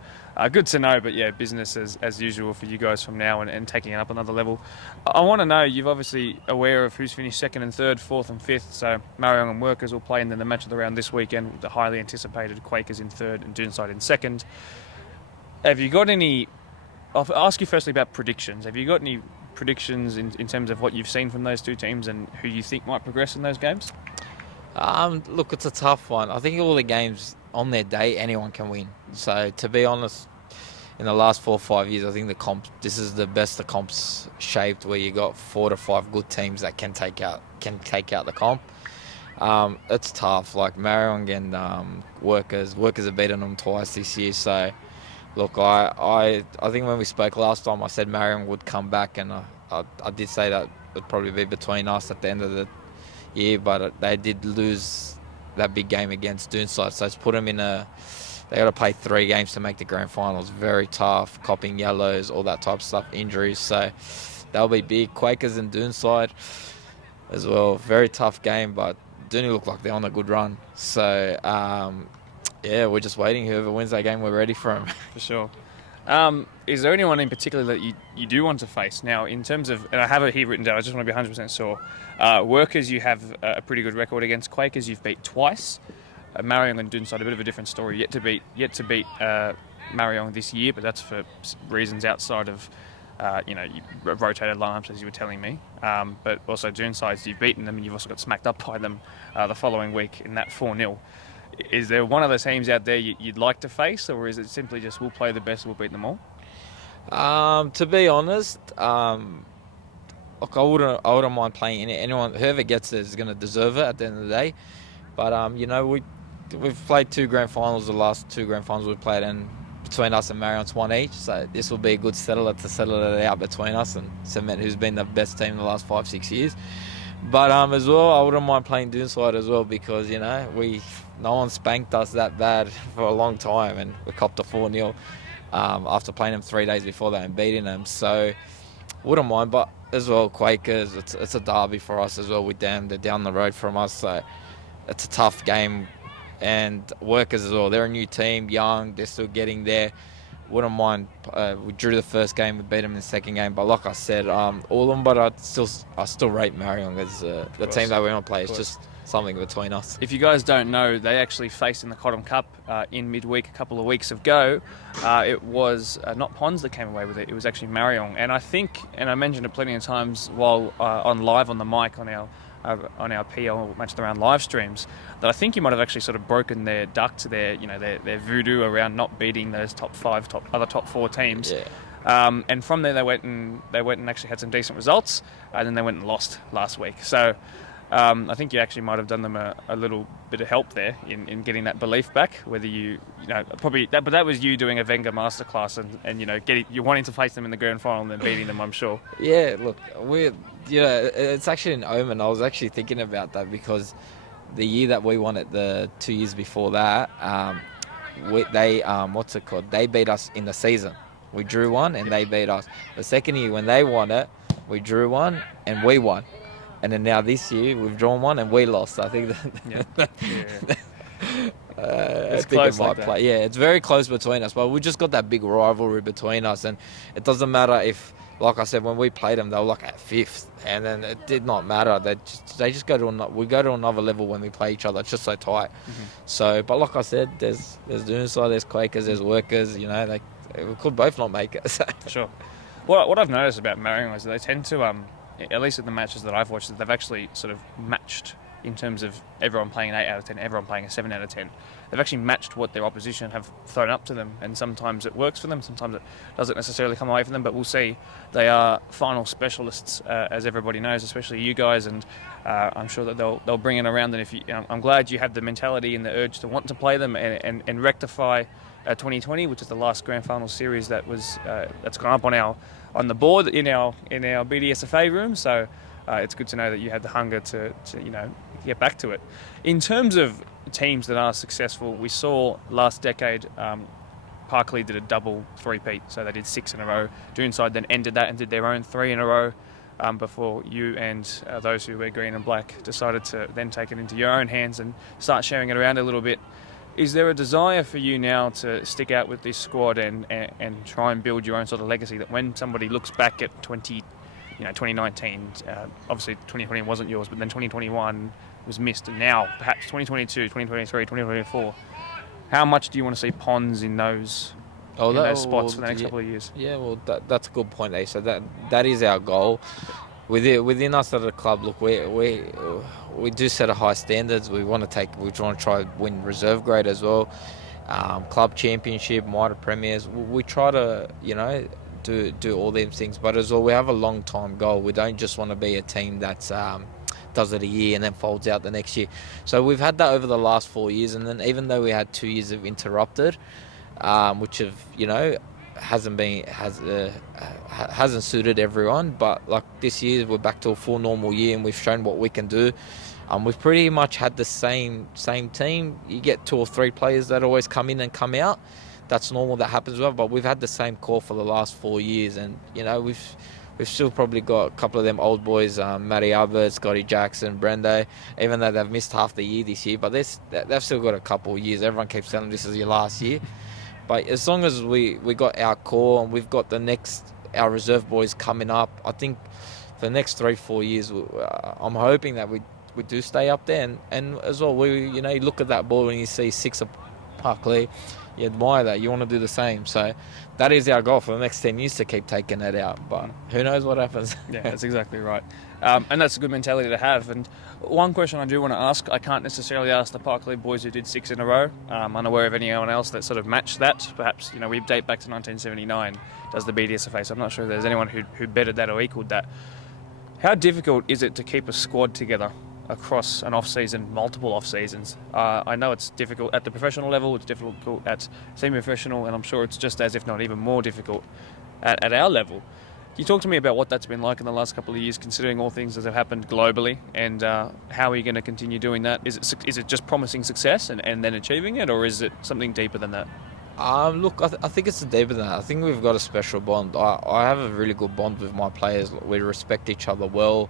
good to know, but yeah, business as usual for you guys from now and taking it up another level. I want to know, you've obviously aware of who's finished 2nd and 3rd, 4th and 5th. So Marion and Workers will play, and then the match of the round this weekend, the highly anticipated Quakers in 3rd and Doonside in 2nd. Have you got any... I'll ask you firstly about predictions. Have you got any predictions in terms of what you've seen from those 2 teams and who you think might progress in those games? Look, it's a tough one. I think all the games on their day, anyone can win. So to be honest, in the last 4 or 5 years, I think this is the best the comp's shaped, where you got 4 to 5 good teams that can take out the comp. It's tough. Like Marion and Workers have beaten them twice this year. So look, I think when we spoke last time, I said Marion would come back, and I did say that would probably be between us at the end of the year, but they did lose that big game against Doonside, so it's put them in they got to play 3 games to make the grand finals. Very tough, copping yellows, all that type of stuff, injuries, so that'll be big. Quakers and Doonside as well, very tough game, but Dooney look like they're on a good run. So, yeah, we're just waiting. Whoever wins that game, we're ready for them. For sure. Is there anyone in particular that you do want to face? Now, in terms of, and I have it here written down, I just want to be 100% sure. Workers, you have a pretty good record against. Quakers, you've beat twice. Marion and Doonside, a bit of a different story. Yet to beat Marion this year, but that's for reasons outside of, you rotated lineups, as you were telling me. But also Doonside, you've beaten them, and you've also got smacked up by them the following week in that 4-0. Is there one of those teams out there you'd like to face, or is it simply just we'll play the best, we'll beat them all? To be honest, look, I wouldn't mind playing anyone. Whoever gets it is going to deserve it at the end of the day. But we've played 2 grand finals. The last 2 grand finals we've played, and between us and Marion's 1 each. So this will be a good settler to settle it out between us and cement who's been the best team in the last 5-6 years. But as well, I wouldn't mind playing Doonside as well, because no one spanked us that bad for a long time, and we copped a 4-0 after playing them 3 days before that and beating them. So wouldn't mind. But as well, Quakers, it's a derby for us as well with them. They're down the road from us, so it's a tough game. And Workers as well, they're a new team, young, they're still getting there. Wouldn't mind. We drew the first game, we beat them in the second game. But like I said, all of them, but I still rate Marion as the team that we want to play. It's just something between us. If you guys don't know, they actually faced in the Cotton Cup in midweek a couple of weeks ago. It was not Pons that came away with it, it was actually Marion. And I think, and I mentioned it plenty of times while on live on the mic on our PL Match of the Round live streams, that I think you might have actually sort of broken their duct, their voodoo around not beating those top 4 teams. Yeah. And from there they went and actually had some decent results, and then they went and lost last week. So I think you actually might have done them a little bit of help there in getting that belief back. Whether probably that, but that was you doing a Wenger masterclass and you're wanting to face them in the grand final and then beating them, I'm sure. Yeah, look, it's actually an omen. I was actually thinking about that, because the year that we won it, the 2 years before that, they beat us in the season. We drew one and they beat us. The second year when they won it, we drew one and we won. And then now this year we've drawn one and we lost. I think that it's close like that. Yeah, it's very close between us, but we just got that big rivalry between us, and it doesn't matter if, like I said, when we played them, they were like at 5th, and then it did not matter. They just go to another level when we play each other. It's just so tight. Mm-hmm. So, but like I said, there's Doonside, there's Quakers, there's Workers. We could both not make it. So. Sure. What I've noticed about Marion is that they tend to, at least in the matches that I've watched, they've actually sort of matched in terms of everyone playing an 8 out of 10, everyone playing a 7 out of 10. They've actually matched what their opposition have thrown up to them, and sometimes it works for them, sometimes it doesn't necessarily come away from them, but we'll see. They are final specialists, as everybody knows, especially you guys, and I'm sure that they'll bring it around. And I'm glad you have the mentality and the urge to want to play them and rectify 2020, which is the last grand final series that's gone up on the board in our BDSFA room. So it's good to know that you had the hunger to get back to it. In terms of teams that are successful, we saw last decade Parkley did a double three-peat, so they did 6 in a row. Doonside then ended that and did their own 3 in a row before you and those who wear green and black decided to then take it into your own hands and start sharing it around a little bit. Is there a desire for you now to stick out with this squad and try and build your own sort of legacy, that when somebody looks back at 2019, obviously 2020 wasn't yours, but then 2021 was missed, and now perhaps 2022, 2023, 2024, how much do you want to see Pons in those spots for the next couple of years? Yeah, well, that's a good point, So that is our goal. Within us at the club, look, we do set a high standards. We want to try win reserve grade as well, club championship, minor premiers. We try to do all these things, but as well, we have a long time goal. We don't just want to be a team that's does it a year and then folds out the next year. So we've had that over the last 4 years, and then even though we had 2 years of interrupted, which have hasn't suited everyone, but like this year we're back to a full normal year and we've shown what we can do. We've pretty much had the same team. You get 2 or 3 players that always come in and come out. That's normal, that happens well, but we've had the same core for the last 4 years, and we've still probably got a couple of them old boys, Matty Albert, Scotty Jackson, Brendo, even though they've missed half the year this year, but they've still got a couple of years. Everyone keeps telling them this is your last year. But as long as we got our core and we've got our reserve boys coming up, I think for the next 3-4 years, I'm hoping that we do stay up there. And as well, you look at that ball and you see 6 of Parkley, you admire that. You want to do the same. So that is our goal for the next 10 years, to keep taking it out. But who knows what happens. Yeah, that's exactly right. And that's a good mentality to have. And one question I do want to ask, I can't necessarily ask the Parkley boys who did 6 in a row. I'm unaware of anyone else that sort of matched that. Perhaps, we date back to 1979, does the BDSFA, so I'm not sure if there's anyone who bettered that or equaled that. How difficult is it to keep a squad together across an off-season, multiple off-seasons? I know it's difficult at the professional level, it's difficult at semi-professional, and I'm sure it's just as, if not even more difficult at our level. Can you talk to me about what that's been like in the last couple of years, considering all things that have happened globally, and how are you going to continue doing that? Is it just promising success and then achieving it, or is it something deeper than that? Look, I think it's deeper than that. I think we've got a special bond. I have a really good bond with my players. We respect each other well.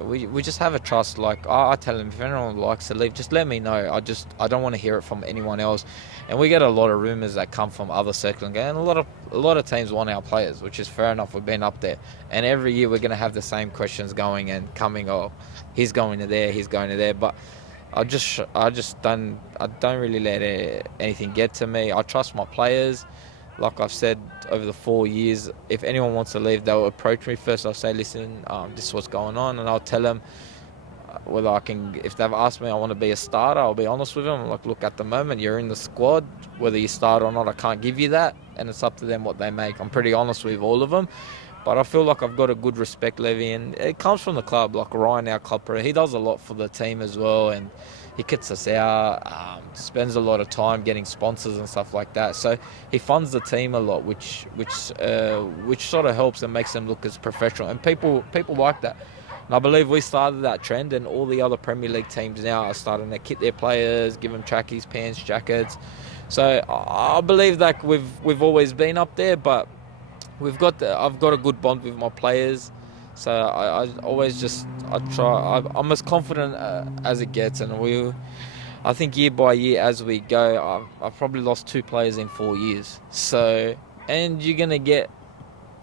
We just have a trust. Like, I tell them, if anyone likes to leave, just let me know. I don't want to hear it from anyone else. And we get a lot of rumours that come from other circling games. And a lot of teams want our players, which is fair enough. We've been up there, and every year we're going to have the same questions going and coming. Oh, he's going to there, he's going to there. But I don't really let anything get to me. I trust my players. Like I've said over the 4 years, if anyone wants to leave, they'll approach me first. I'll say, listen, this is what's going on, and I'll tell them whether I can. If they've asked me, I want to be a starter, I'll be honest with them. I'm like, look, at the moment you're in the squad, whether you start or not, I can't give you that, and it's up to them what they make. I'm pretty honest with all of them. But I feel like I've got a good respect, Levy, and it comes from the club. Like Ryan, our club pro, he does a lot for the team as well, and he kits us out, spends a lot of time getting sponsors and stuff like that. So he funds the team a lot, which sort of helps and makes them look as professional. And people like that. And I believe we started that trend, and all the other Premier League teams now are starting to kit their players, give them trackies, pants, jackets. So I believe that we've always been up there, but I've got a good bond with my players, so I always try. I'm as confident as it gets, and I think year by year as we go, I've probably lost 2 players in 4 years. So, and you're gonna get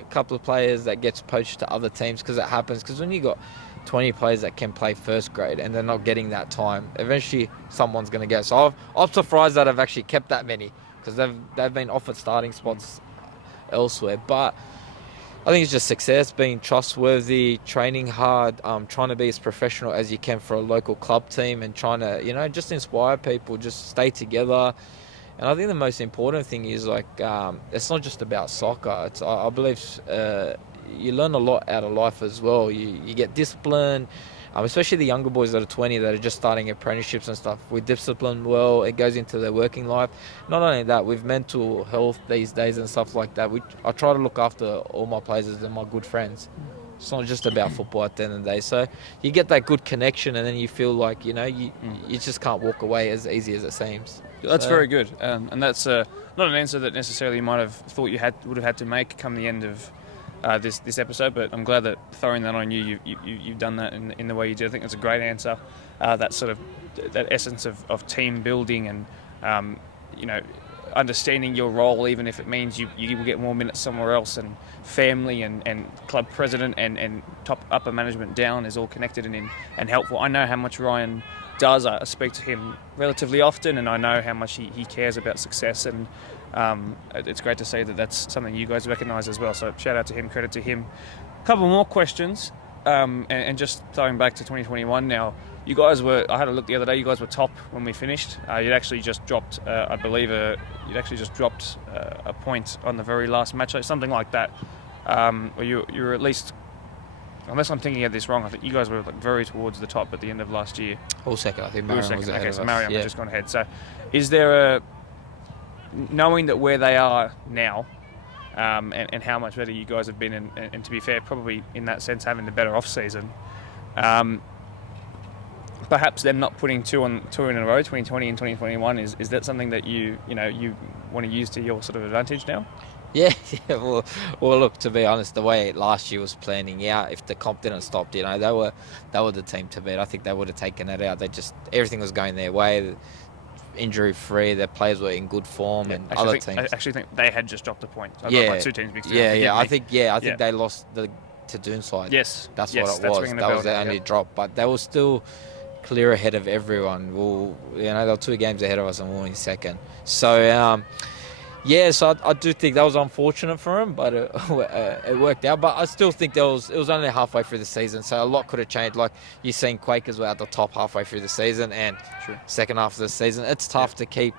a couple of players that gets poached to other teams, because it happens. Because when you got 20 players that can play first grade and they're not getting that time, eventually someone's gonna go. So I'm surprised that I've actually kept that many, because they've been offered starting spots elsewhere. But I think it's just success, being trustworthy, training hard, trying to be as professional as you can for a local club team, and trying to, just inspire people, just stay together. And I think the most important thing is, like, it's not just about soccer. I believe you learn a lot out of life as well. You get discipline, especially the younger boys that are 20 that are just starting apprenticeships and stuff. We discipline well, it goes into their working life. Not only that, with mental health these days and stuff like that, I try to look after all my players as they're my good friends. It's not just about football at the end of the day. So you get that good connection, and then you feel like, you just can't walk away as easy as it seems. That's very good, and that's not an answer that necessarily you might have thought you would have had to make come the end of this episode, but I'm glad that throwing that on you've done that in the way you did. I think that's a great answer. That sort of that essence of team building and understanding your role, even if it means you will get more minutes somewhere else, and family and club president and top upper management down is all connected and helpful. I know how much Ryan does. I speak to him relatively often, and I know how much he cares about success, and it's great to see that that's something you guys recognise as well. So shout out to him, credit to him. A couple more questions, and just throwing back to 2021 now. You guys I had a look the other day, you guys were top when we finished. You'd actually just dropped, I believe, a point on the very last match, something like that. Or you were at least, unless I'm thinking of this wrong, I think you guys were very towards the top at the end of last year. All second, I think Mariam was ahead of us. So Mariam had just gone ahead. So is there knowing that where they are now, and how much better you guys have been, and to be fair, probably in that sense having the better off-season, perhaps them not putting two in a row, 2020 and 2021, is that something that you want to use to your sort of advantage now? Yeah, yeah. Well, look. To be honest, the way last year was planning out, if the comp didn't stop, they were the team to beat. I think they would have taken it out. They just everything was going their way, injury free. Their players were in good form, and other teams. I actually think they had just dropped a point. So I've Yeah, got my two teams mixed. yeah. I think Yeah. they lost to Doonside. Yes, that's yes, what it that's was. ringing a That bell was the now, only yep. drop, but they were still clear ahead of everyone. Well, they were 2 games ahead of us, and we were in second. So. Yeah, so I do think that was unfortunate for him, but it worked out. But I still think it was only halfway through the season, so a lot could have changed. Like you're seeing Quakers were at the top halfway through the season, and second half of the season, it's tough to keep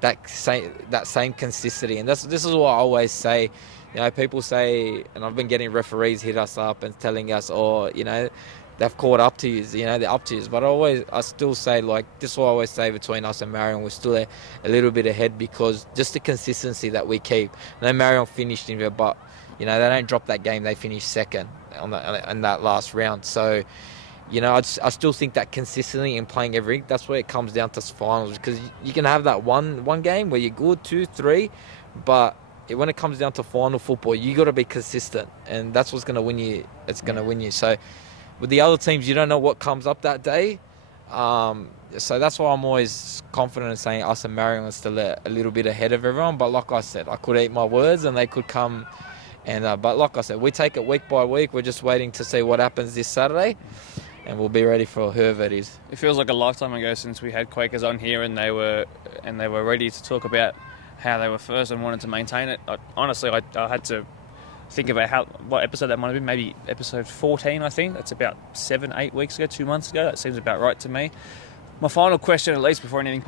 that same consistency. And this is what I always say. People say, and I've been getting referees hit us up and telling us, they've caught up to you, they're up to you. But I still say, like, this is what I always say between us and Marion, we're still a little bit ahead because just the consistency that we keep. I know Marion finished in there, but, they don't drop that game. They finished second in that last round. So, I still think that consistency in playing every week, that's where it comes down to finals, because you can have that one game where you're good, 2, 3, but when it comes down to final football, you got to be consistent, and that's what's going to win you. It's going to win you. So with the other teams, you don't know what comes up that day. So that's why I'm always confident in saying us and Marion are still a little bit ahead of everyone. But like I said, I could eat my words and they could come. But like I said, we take it week by week. We're just waiting to see what happens this Saturday, and we'll be ready for whoever it is. It feels like a lifetime ago since we had Quakers on here, and they were ready to talk about how they were first and wanted to maintain it. Honestly, I had to think about what episode that might have been. Maybe episode 14, I think. That's about 7-8 weeks ago, 2 months ago. That seems about right to me. My final question, at least before anything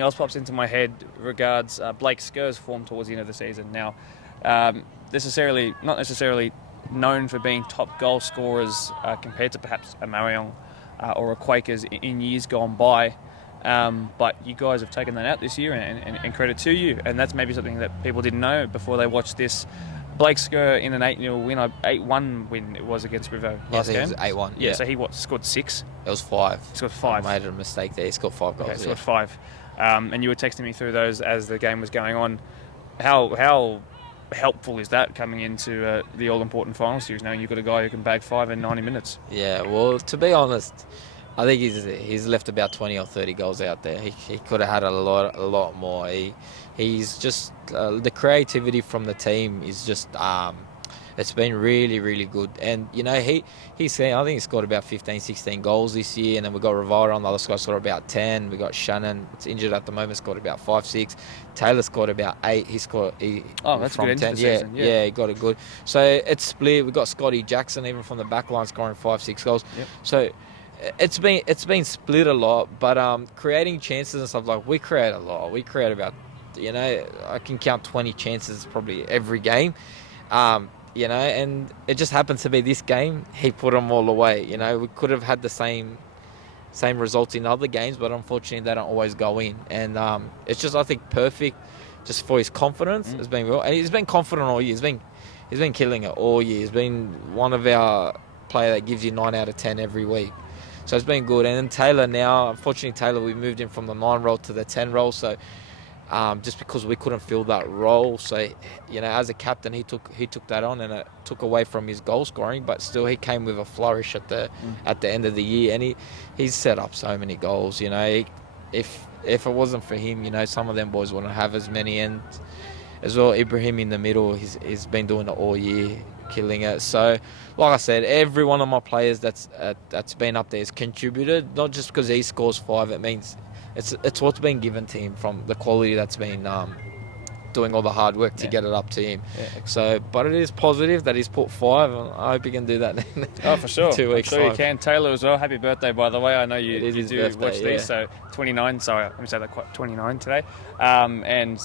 else pops into my head, regards Blake Sker's form towards the end of the season. Now, not necessarily known for being top goal scorers compared to perhaps a Marion or a Quakers in years gone by. But you guys have taken that out this year, and credit to you. And that's maybe something that people didn't know before they watched this. Blake Sker in an 8-0 win, 8-1 win it was against Rivo last game. It was 8-1. Yeah, so he scored 6? It was 5. He scored 5. I made a mistake there. He scored 5 goals. Okay, scored 5. And you were texting me through those as the game was going on. How helpful is that coming into the all-important final series, knowing you've got a guy who can bag 5 in 90 minutes? Yeah, well, to be honest, I think he's left about 20 or 30 goals out there. He could have had a lot more. He's just the creativity from the team is just it's been really, really good. And he's saying, I think he scored about 15, 16 goals this year. And then we got Rivera on the other side, scored about 10. We got Shannon, it's injured at the moment, scored about 5, 6. Taylor scored about 8. That's good. From 10. Yeah, he got it good. So it's split. We got Scotty Jackson even from the back line scoring 5, 6 goals. Yep. So it's been split a lot, but creating chances and stuff, like we create a lot. We create about, I can count 20 chances probably every game. And it just happens to be this game, he put them all away. We could have had the same results in other games, but unfortunately they don't always go in. And it's just, I think, perfect just for his confidence. It's been real, and he's been confident all year. He's been killing it all year. He's been one of our player that gives you 9 out of 10 every week. So it's been good. And then Taylor now, unfortunately, we moved him from the 9 role to the 10 role. So just because we couldn't fill that role, so as a captain, he took that on, and it took away from his goal scoring. But still, he came with a flourish at the end of the year, and he's set up so many goals. If it wasn't for him, some of them boys wouldn't have as many. And as well, Ibrahim in the middle, he's been doing it all year, killing it. So, like I said, every one of my players that's been up there has contributed. Not just because he scores 5, it means it's what's been given to him from the quality that's been doing all the hard work to get it up to him. Yeah. So, but it is positive that he's put 5, and I hope he can do that. For sure. 2 weeks. I'm sure you can. Taylor as well. Happy birthday, by the way. I know you do birthday, watch these. So 29. Sorry, let me say that quite 29 today. And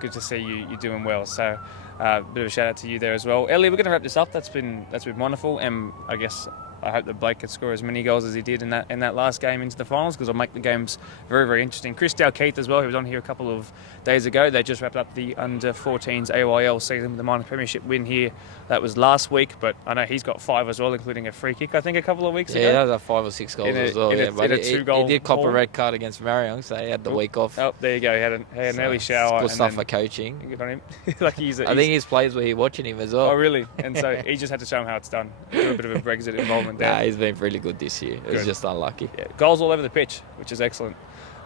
good to see you doing well. So. Bit of a shout out to you there as well, Ellie. We're going to wrap this up. That's been wonderful, and I guess I hope that Blake could score as many goals as he did in that last game into the finals, because it'll make the games very, very interesting. Chris Dalkeith as well, who was on here a couple of days ago. They just wrapped up the under-14s AYL season with the minor premiership win here. That was last week, but I know he's got 5 as well, including a free kick, I think, a couple of weeks ago. Yeah, that was 5 or 6 goals as well. But he did cop a red card against Marion, so he had the week off. Oh, there you go. He had an early shower. Good stuff for coaching. Good on him. I think his players were here watching him as well. Oh, really? And so he just had to show him how it's done. Do a bit of a Brexit involvement there. Nah, he's been really good this year. It was just unlucky. Yeah, goals all over the pitch, which is excellent.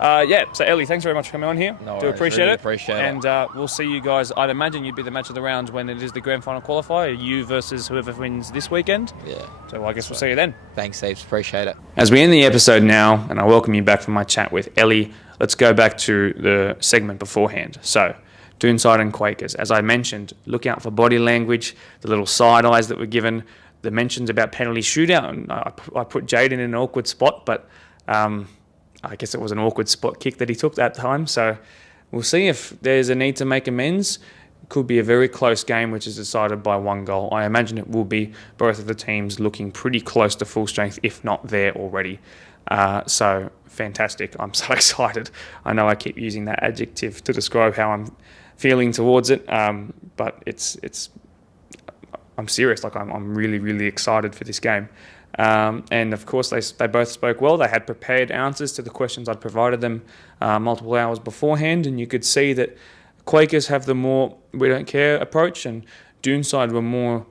So Ellie, thanks very much for coming on here. No Do worries, appreciate really it. Appreciate it. And we'll see you guys. I'd imagine you'd be the match of the round when it is the grand final qualifier, you versus whoever wins this weekend. Yeah. So I guess we'll see you then. Thanks, Steve. Appreciate it. As we end the episode now, and I welcome you back from my chat with Ellie, let's go back to the segment beforehand. So, Doonside and Quakers. As I mentioned, look out for body language, the little side eyes that were given, the mentions about penalty shootout. And I put Jaden in an awkward spot, but I guess it was an awkward spot kick that he took that time. So we'll see if there's a need to make amends. It could be a very close game, which is decided by 1 goal. I imagine it will be both of the teams looking pretty close to full strength, if not there already. So fantastic. I'm so excited. I know I keep using that adjective to describe how I'm feeling towards it, but I'm serious. Like I'm really, really excited for this game. And of course, they both spoke well. They had prepared answers to the questions I'd provided them multiple hours beforehand, and you could see that Quakers have the more we don't care approach, and Doonside were more.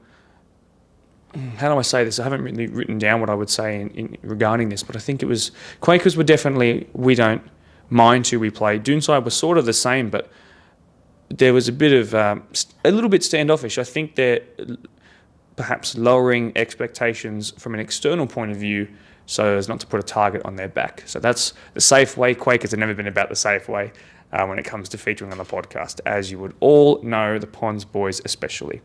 How do I say this? I haven't really written down what I would say in regarding this, but I think it was Quakers were definitely we don't mind who we play. Doonside was sort of the same, but there was a bit of a little bit standoffish. I think they're perhaps lowering expectations from an external point of view so as not to put a target on their back. So that's the safe way. Quakers have never been about the safe way when it comes to featuring on the podcast, as you would all know, the Ponds boys especially.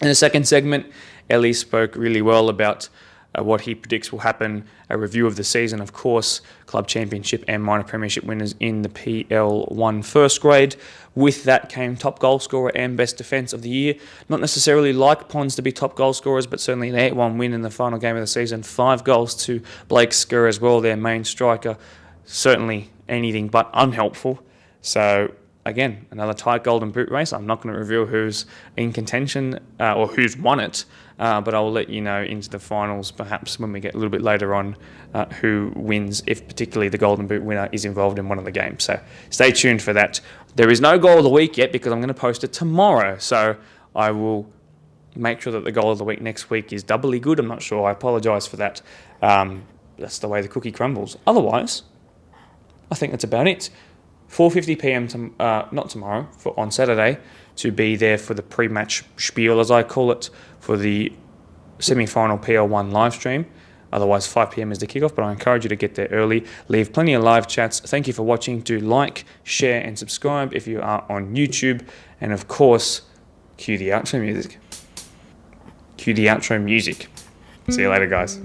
In the second segment, Ellie spoke really well about what he predicts will happen, a review of the season, of course, club championship and minor premiership winners in the PL1 first grade. With that came top goal scorer and best defence of the year. Not necessarily like Ponds to be top goal scorers, but certainly an 8-1 win in the final game of the season. 5 goals to Blake Skur as well, their main striker. Certainly anything but unhelpful. So again, another tight golden boot race. I'm not going to reveal who's in contention or who's won it, but I'll let you know into the finals, perhaps when we get a little bit later on, who wins, if particularly the golden boot winner is involved in one of the games. So stay tuned for that. There is no goal of the week yet because I'm going to post it tomorrow. So I will make sure that the goal of the week next week is doubly good. I'm not sure. I apologise for that. That's the way the cookie crumbles. Otherwise, I think that's about it. 4:50 p.m. Not tomorrow, on Saturday, to be there for the pre-match spiel, as I call it, for the semi-final PL1 live stream. Otherwise, 5 p.m. is the kickoff, but I encourage you to get there early. Leave plenty of live chats. Thank you for watching. Do like, share, and subscribe if you are on YouTube. And of course, cue the outro music. Cue the outro music. See you later, guys.